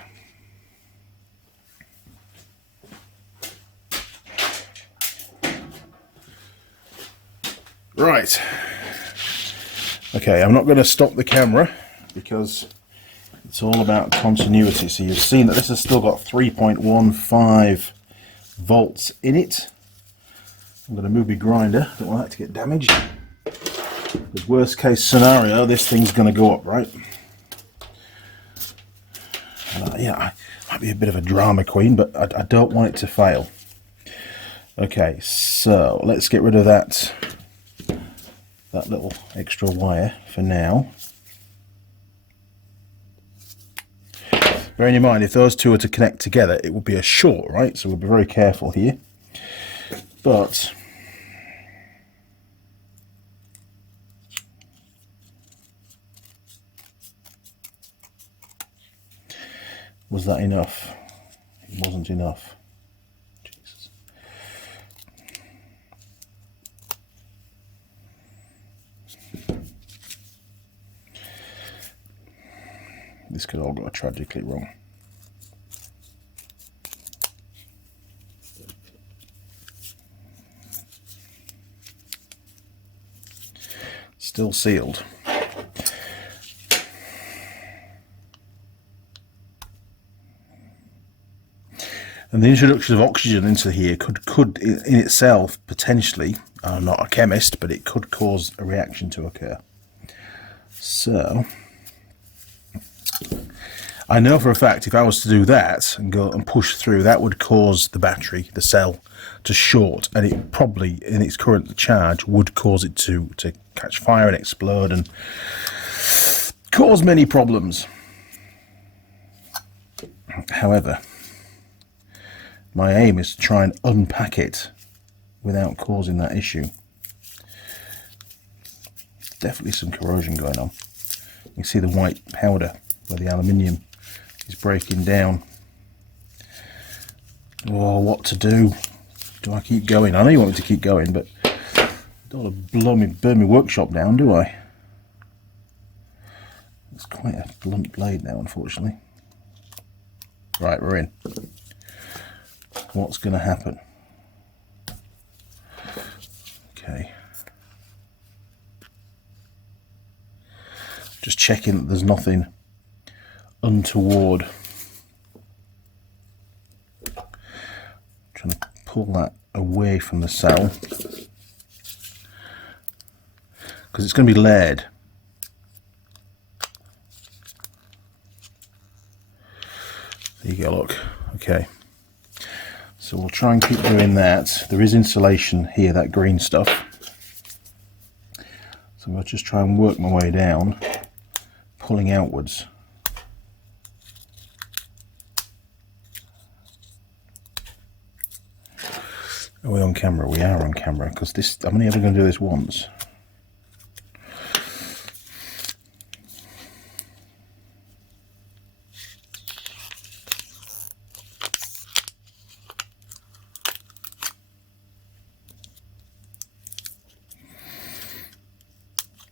Right. Okay, I'm not going to stop the camera because it's all about continuity. So you've seen that this has still got 3.15 volts in it. I'm going to move my grinder. Don't want that to get damaged. Because worst case scenario, this thing's going to go up, right? Yeah, I might be a bit of a drama queen, but I don't want it to fail. Okay, so let's get rid of that little extra wire for now. Bearing in mind, if those two are to connect together, it would be a short, right? So we'll be very careful here. But was that enough? It wasn't enough. Jesus. This could all go tragically wrong. Still sealed. And the introduction of oxygen into here could in itself potentially, I'm not a chemist, but it could cause a reaction to occur. So I know for a fact if I was to do that and go and push through, that would cause the battery, the cell, to short, and it probably in its current charge would cause it to catch fire and explode and cause many problems. However, my aim is to try and unpack it without causing that issue. Definitely some corrosion going on. You can see the white powder where the aluminium is breaking down. Oh, what to do? Do I keep going? I know you want me to keep going, but I don't want to burn my workshop down, do I? It's quite a blunt blade now, unfortunately. Right, we're in. What's going to happen? Okay. Just checking that there's nothing untoward. Trying to pull that away from the cell because it's going to be layered. There you go, look. Okay. So we'll try and keep doing that. There is insulation here, that green stuff. So I'll just try and work my way down, pulling outwards. Are we on camera? We are on camera, because this, I'm only ever going to do this once.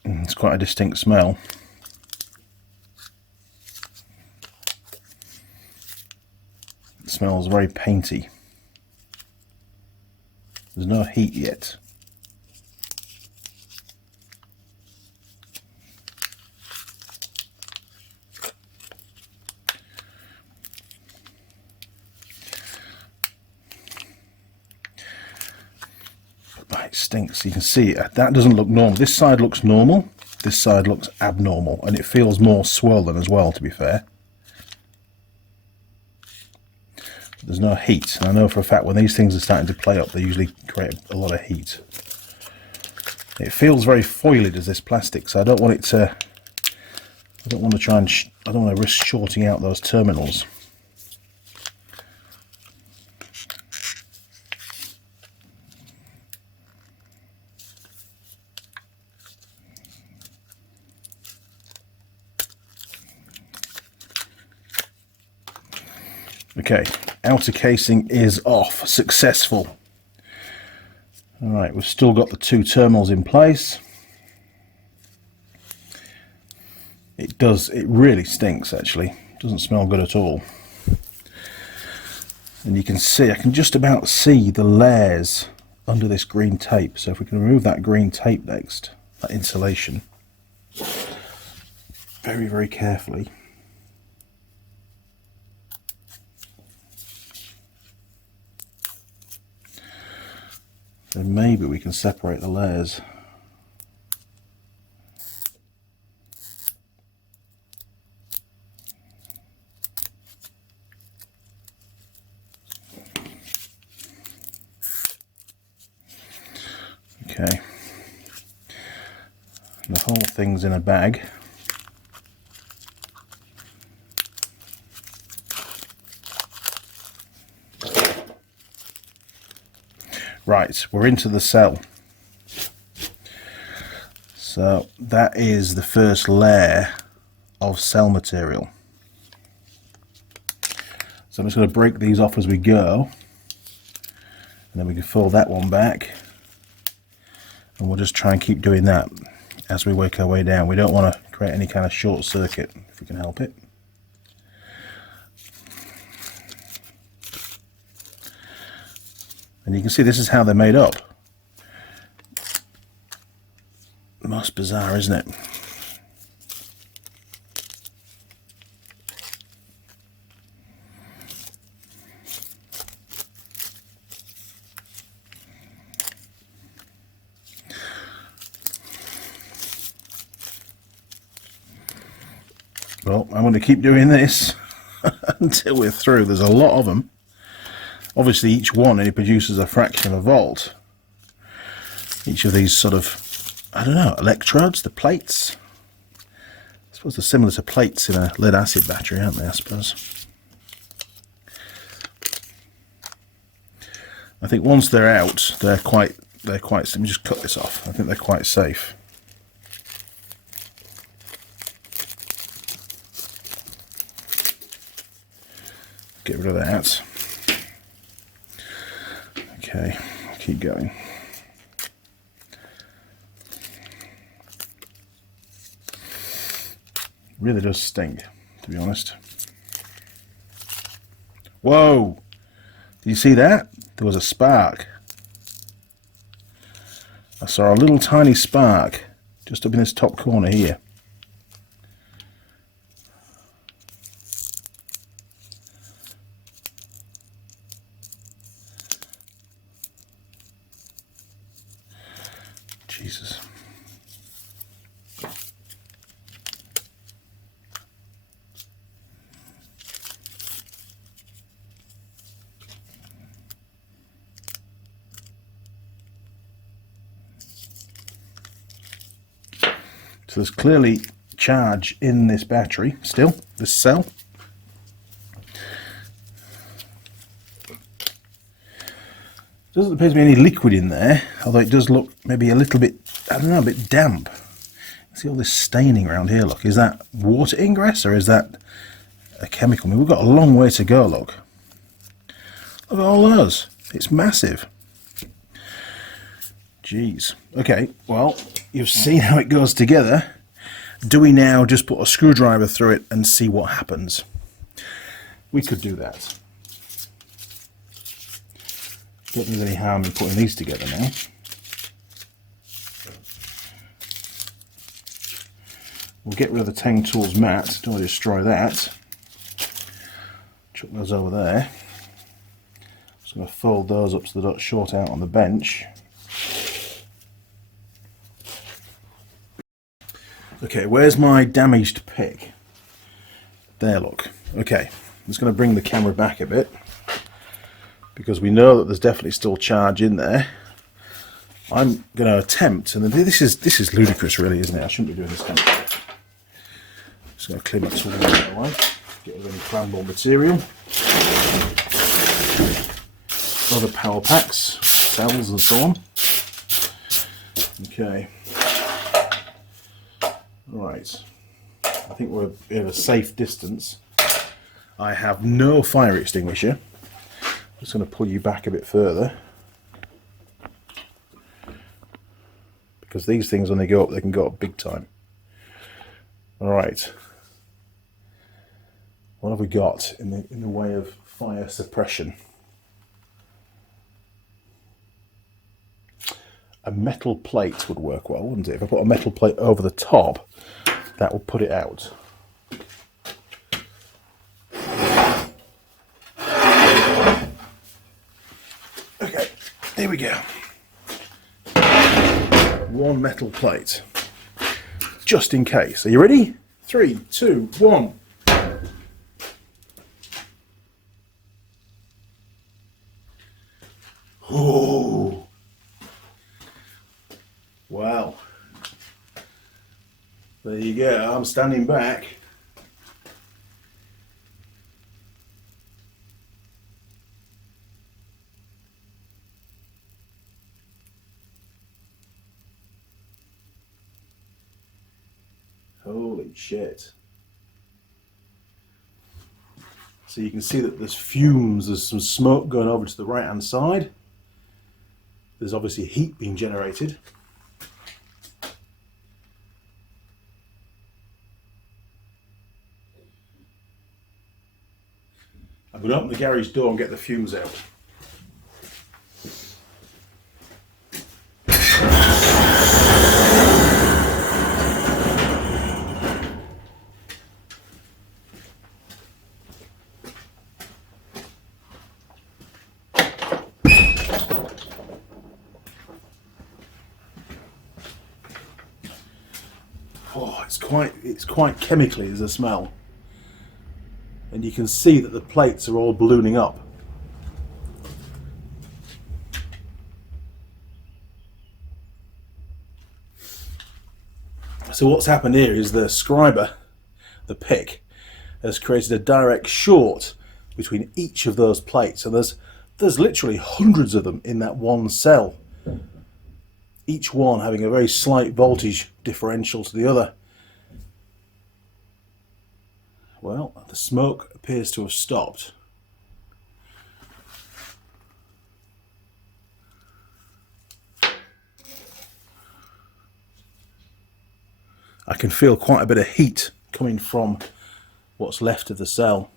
It's quite a distinct smell. It smells very painty. There's no heat yet. But it stinks. You can see it. That doesn't look normal. This side looks normal. This side looks abnormal, and it feels more swollen as well, to be fair. There's no heat, and I know for a fact when these things are starting to play up, they usually create a lot of heat. It feels very foiled as this plastic, so I don't want it to. I don't want to try and. I don't want to risk shorting out those terminals. Okay, outer casing is off, successful. Alright, we've still got the two terminals in place. It really stinks actually. It doesn't smell good at all. And you can see, I can just about see the layers under this green tape. So if we can remove that green tape next, that insulation, very, very carefully. Then maybe we can separate the layers. Okay. The whole thing's in a bag. Right, we're into the cell. So that is the first layer of cell material. So I'm just going to break these off as we go, and then we can fold that one back, and we'll just try and keep doing that as we work our way down. We don't want to create any kind of short circuit if we can help it. And you can see this is how they're made up. Most bizarre, isn't it? Well, I'm going to keep doing this until we're through. There's a lot of them. Obviously each one only produces a fraction of a volt. Each of these sort of, I don't know, electrodes, the plates. I suppose they're similar to plates in a lead acid battery, aren't they, I suppose. I think once they're out, they're quite. Let me just cut this off. I think they're quite safe. Get rid of that. Okay, keep going. Really does stink, to be honest. Whoa! Did you see that? There was a spark. I saw a little tiny spark just up in this top corner here. Jesus. So there's clearly charge in this battery still, this cell. Doesn't appear to be any liquid in there, although it does look maybe a little bit, I don't know, a bit damp. See all this staining around here, look. Is that water ingress or is that a chemical? I mean, we've got a long way to go, look. Look at all those. It's massive. Jeez. Okay, well, you've seen how it goes together. Do we now just put a screwdriver through it and see what happens? We could do that. Don't think there's any harm in putting these together now. We'll get rid of the Tang Tools mat. Don't want to destroy that. Chuck those over there. Just going to fold those up so they don't short out on the bench. Okay, where's my damaged pick? There, look. Okay, I'm just going to bring the camera back a bit because we know that there's definitely still charge in there. I'm going to attempt, and this is ludicrous, really, isn't it? I shouldn't be doing this. Just going to clear my tool out of the way, get rid of any flammable material. Other power packs, cells, and so on. Okay. Right, I think we're at a safe distance. I have no fire extinguisher. I'm just going to pull you back a bit further because these things, when they go up, they can go up big time. All right, what have we got in the way of fire suppression? A metal plate would work well, wouldn't it? If I put a metal plate over the top, that will put it out. Okay, here we go. One metal plate, just in case. Are you ready? 3, 2, 1. Oh. Wow. There you go, I'm standing back. Holy shit. So you can see that there's fumes, there's some smoke going over to the right hand side. There's obviously heat being generated. I'm going to open the garage door and get the fumes out. Oh, it's quite chemically, there's a smell. And you can see that the plates are all ballooning up. So what's happened here is the scriber, the pick, has created a direct short between each of those plates, and there's there's literally hundreds of them in that one cell, each one having a very slight voltage differential to the other. Well, the smoke appears to have stopped. I can feel quite a bit of heat coming from what's left of the cell.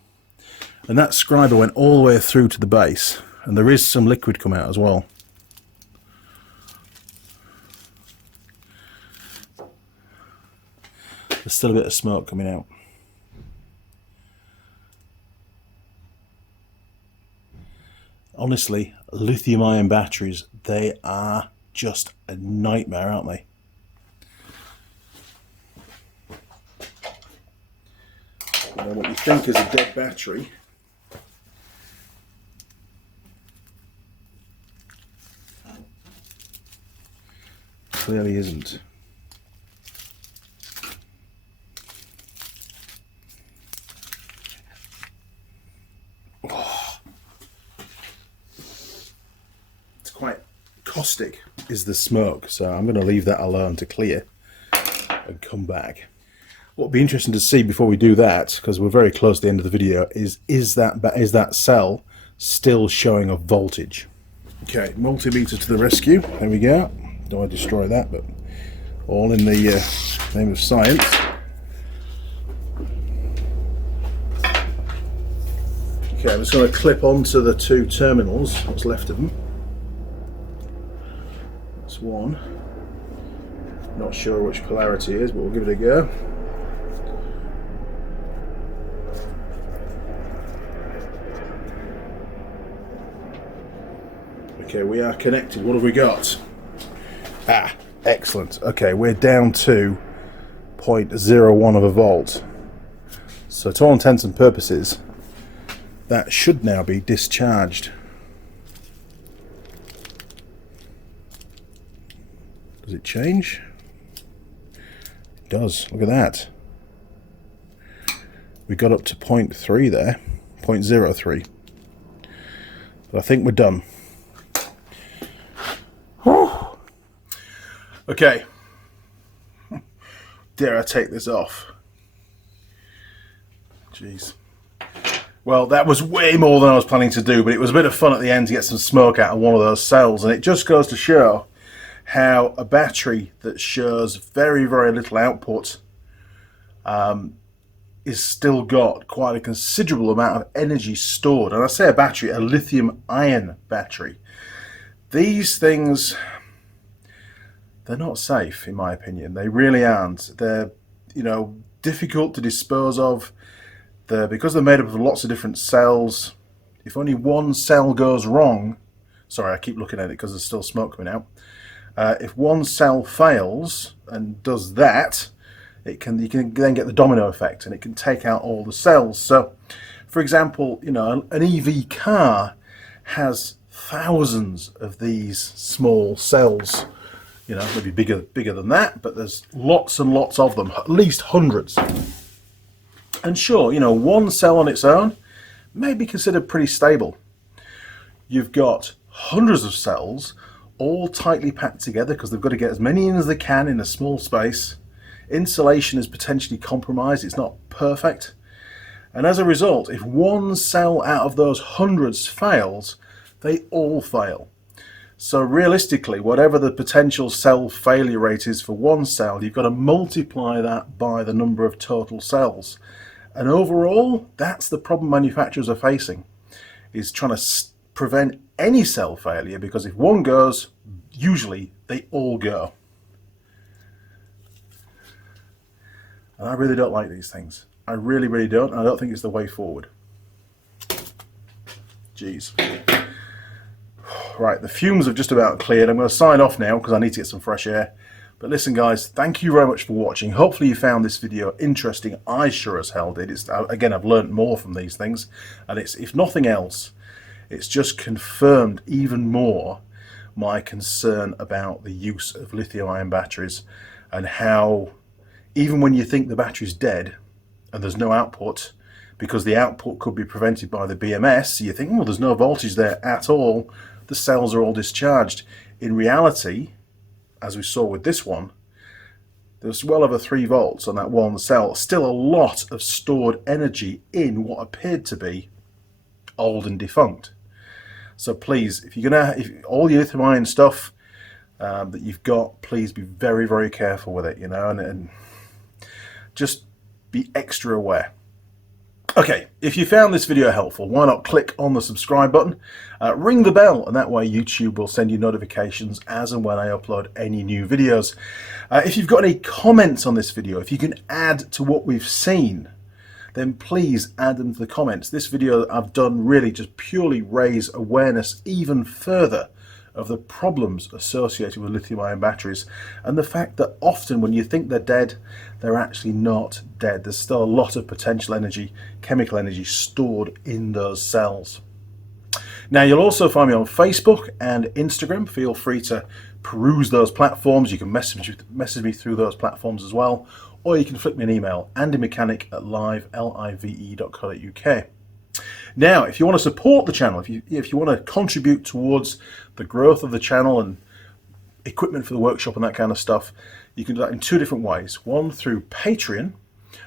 And that scriber went all the way through to the base, and there is some liquid come out as well. There's still a bit of smoke coming out. Honestly, lithium-ion batteries, they are just a nightmare, aren't they? You know, what you think is a dead battery clearly isn't. Quite caustic is the smoke, so I'm going to leave that alone to clear and come back. What will be interesting to see before we do that, because we're very close to the end of the video, is that cell still showing a voltage? Okay, multimeter to the rescue. There we go. Don't want to destroy that, but all in the name of science. Okay, I'm just going to clip onto the two terminals, what's left of them. One, not sure which polarity it is, but we'll give it a go. Okay, we are connected. What have we got? Ah, excellent. Okay, we're down to 0.01 of a volt. So to all intents and purposes, that should now be discharged. Does it change? It does. Look at that. We got up to 0.3 there, 0.03. But I think we're done. Whew. Okay. Dare I take this off? Jeez. Well, that was way more than I was planning to do, but it was a bit of fun at the end to get some smoke out of one of those cells, and it just goes to show how a battery that shows very, very little output is still got quite a considerable amount of energy stored. And I say a battery, a lithium-ion battery. These things, they're not safe, in my opinion. They really aren't. They're, you know, difficult to dispose of. Because they're made up of lots of different cells. If only one cell goes wrong, sorry, I keep looking at it because there's still smoke coming out. If one cell fails and does that, you can then get the domino effect, and it can take out all the cells. So, for example, you know, an EV car has thousands of these small cells. You know, maybe bigger than that, but there's lots and lots of them, at least hundreds. And sure, you know, one cell on its own may be considered pretty stable. You've got hundreds of cells all tightly packed together because they've got to get as many in as they can in a small space. Insulation is potentially compromised, it's not perfect. And as a result, if one cell out of those hundreds fails, they all fail. So realistically, whatever the potential cell failure rate is for one cell, you've got to multiply that by the number of total cells. And overall, that's the problem manufacturers are facing, is trying to prevent any cell failure, because if one goes, usually they all go. And I really don't like these things. I really, really don't. And I don't think it's the way forward. Jeez. Right, the fumes have just about cleared. I'm going to sign off now because I need to get some fresh air. But listen, guys, thank you very much for watching. Hopefully you found this video interesting. I sure as hell did. Again, I've learned more from these things. And it's, if nothing else, it's just confirmed even more my concern about the use of lithium-ion batteries, and how even when you think the battery's dead and there's no output, because the output could be prevented by the BMS. So you think, well, there's no voltage there at all. The cells are all discharged. In reality, as we saw with this one, there's well over 3 volts on that one cell. Still a lot of stored energy in what appeared to be old and defunct. So please, if you're all the lithium-ion stuff that you've got, please be very, very careful with it, you know, and just be extra aware. Okay, if you found this video helpful, why not click on the subscribe button, ring the bell, and that way YouTube will send you notifications as and when I upload any new videos. If you've got any comments on this video, if you can add to what we've seen, then please add them to the comments. This video I've done really just purely raise awareness even further of the problems associated with lithium-ion batteries, and the fact that often when you think they're dead, they're actually not dead. There's still a lot of potential energy, chemical energy stored in those cells. Now, you'll also find me on Facebook and Instagram. Feel free to peruse those platforms. You can message me through those platforms as well, or you can flick me an email, andymechanic@live.co.uk. Now, if you want to support the channel, if you want to contribute towards the growth of the channel and equipment for the workshop and that kind of stuff, you can do that in 2 different ways. One, through Patreon,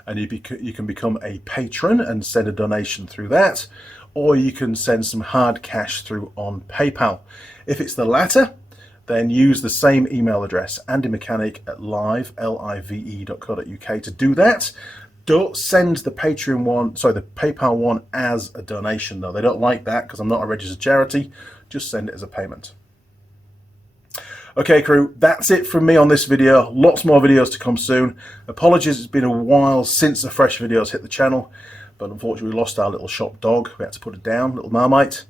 and you can become a patron and send a donation through that, or you can send some hard cash through on PayPal. If it's the latter, then use the same email address, andymechanic@live.co.uk, to do that. Don't send the Patreon one, sorry, the PayPal one as a donation though. They don't like that because I'm not a registered charity. Just send it as a payment. Okay, crew, that's it from me on this video. Lots more videos to come soon. Apologies, it's been a while since the fresh videos hit the channel, but unfortunately we lost our little shop dog. We had to put it down, little Marmite.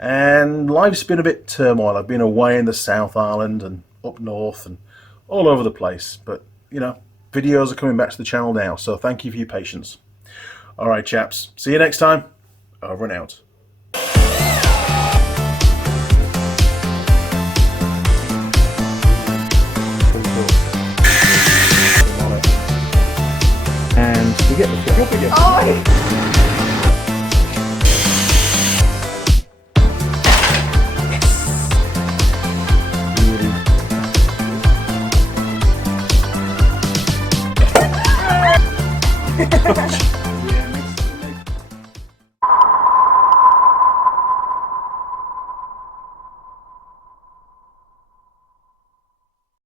And life's been a bit turmoil. I've been away in the South Island and up north and all over the place. But, you know, videos are coming back to the channel now, so thank you for your patience. All right, chaps. See you next time. Over and out. And you get the flip again. Oh!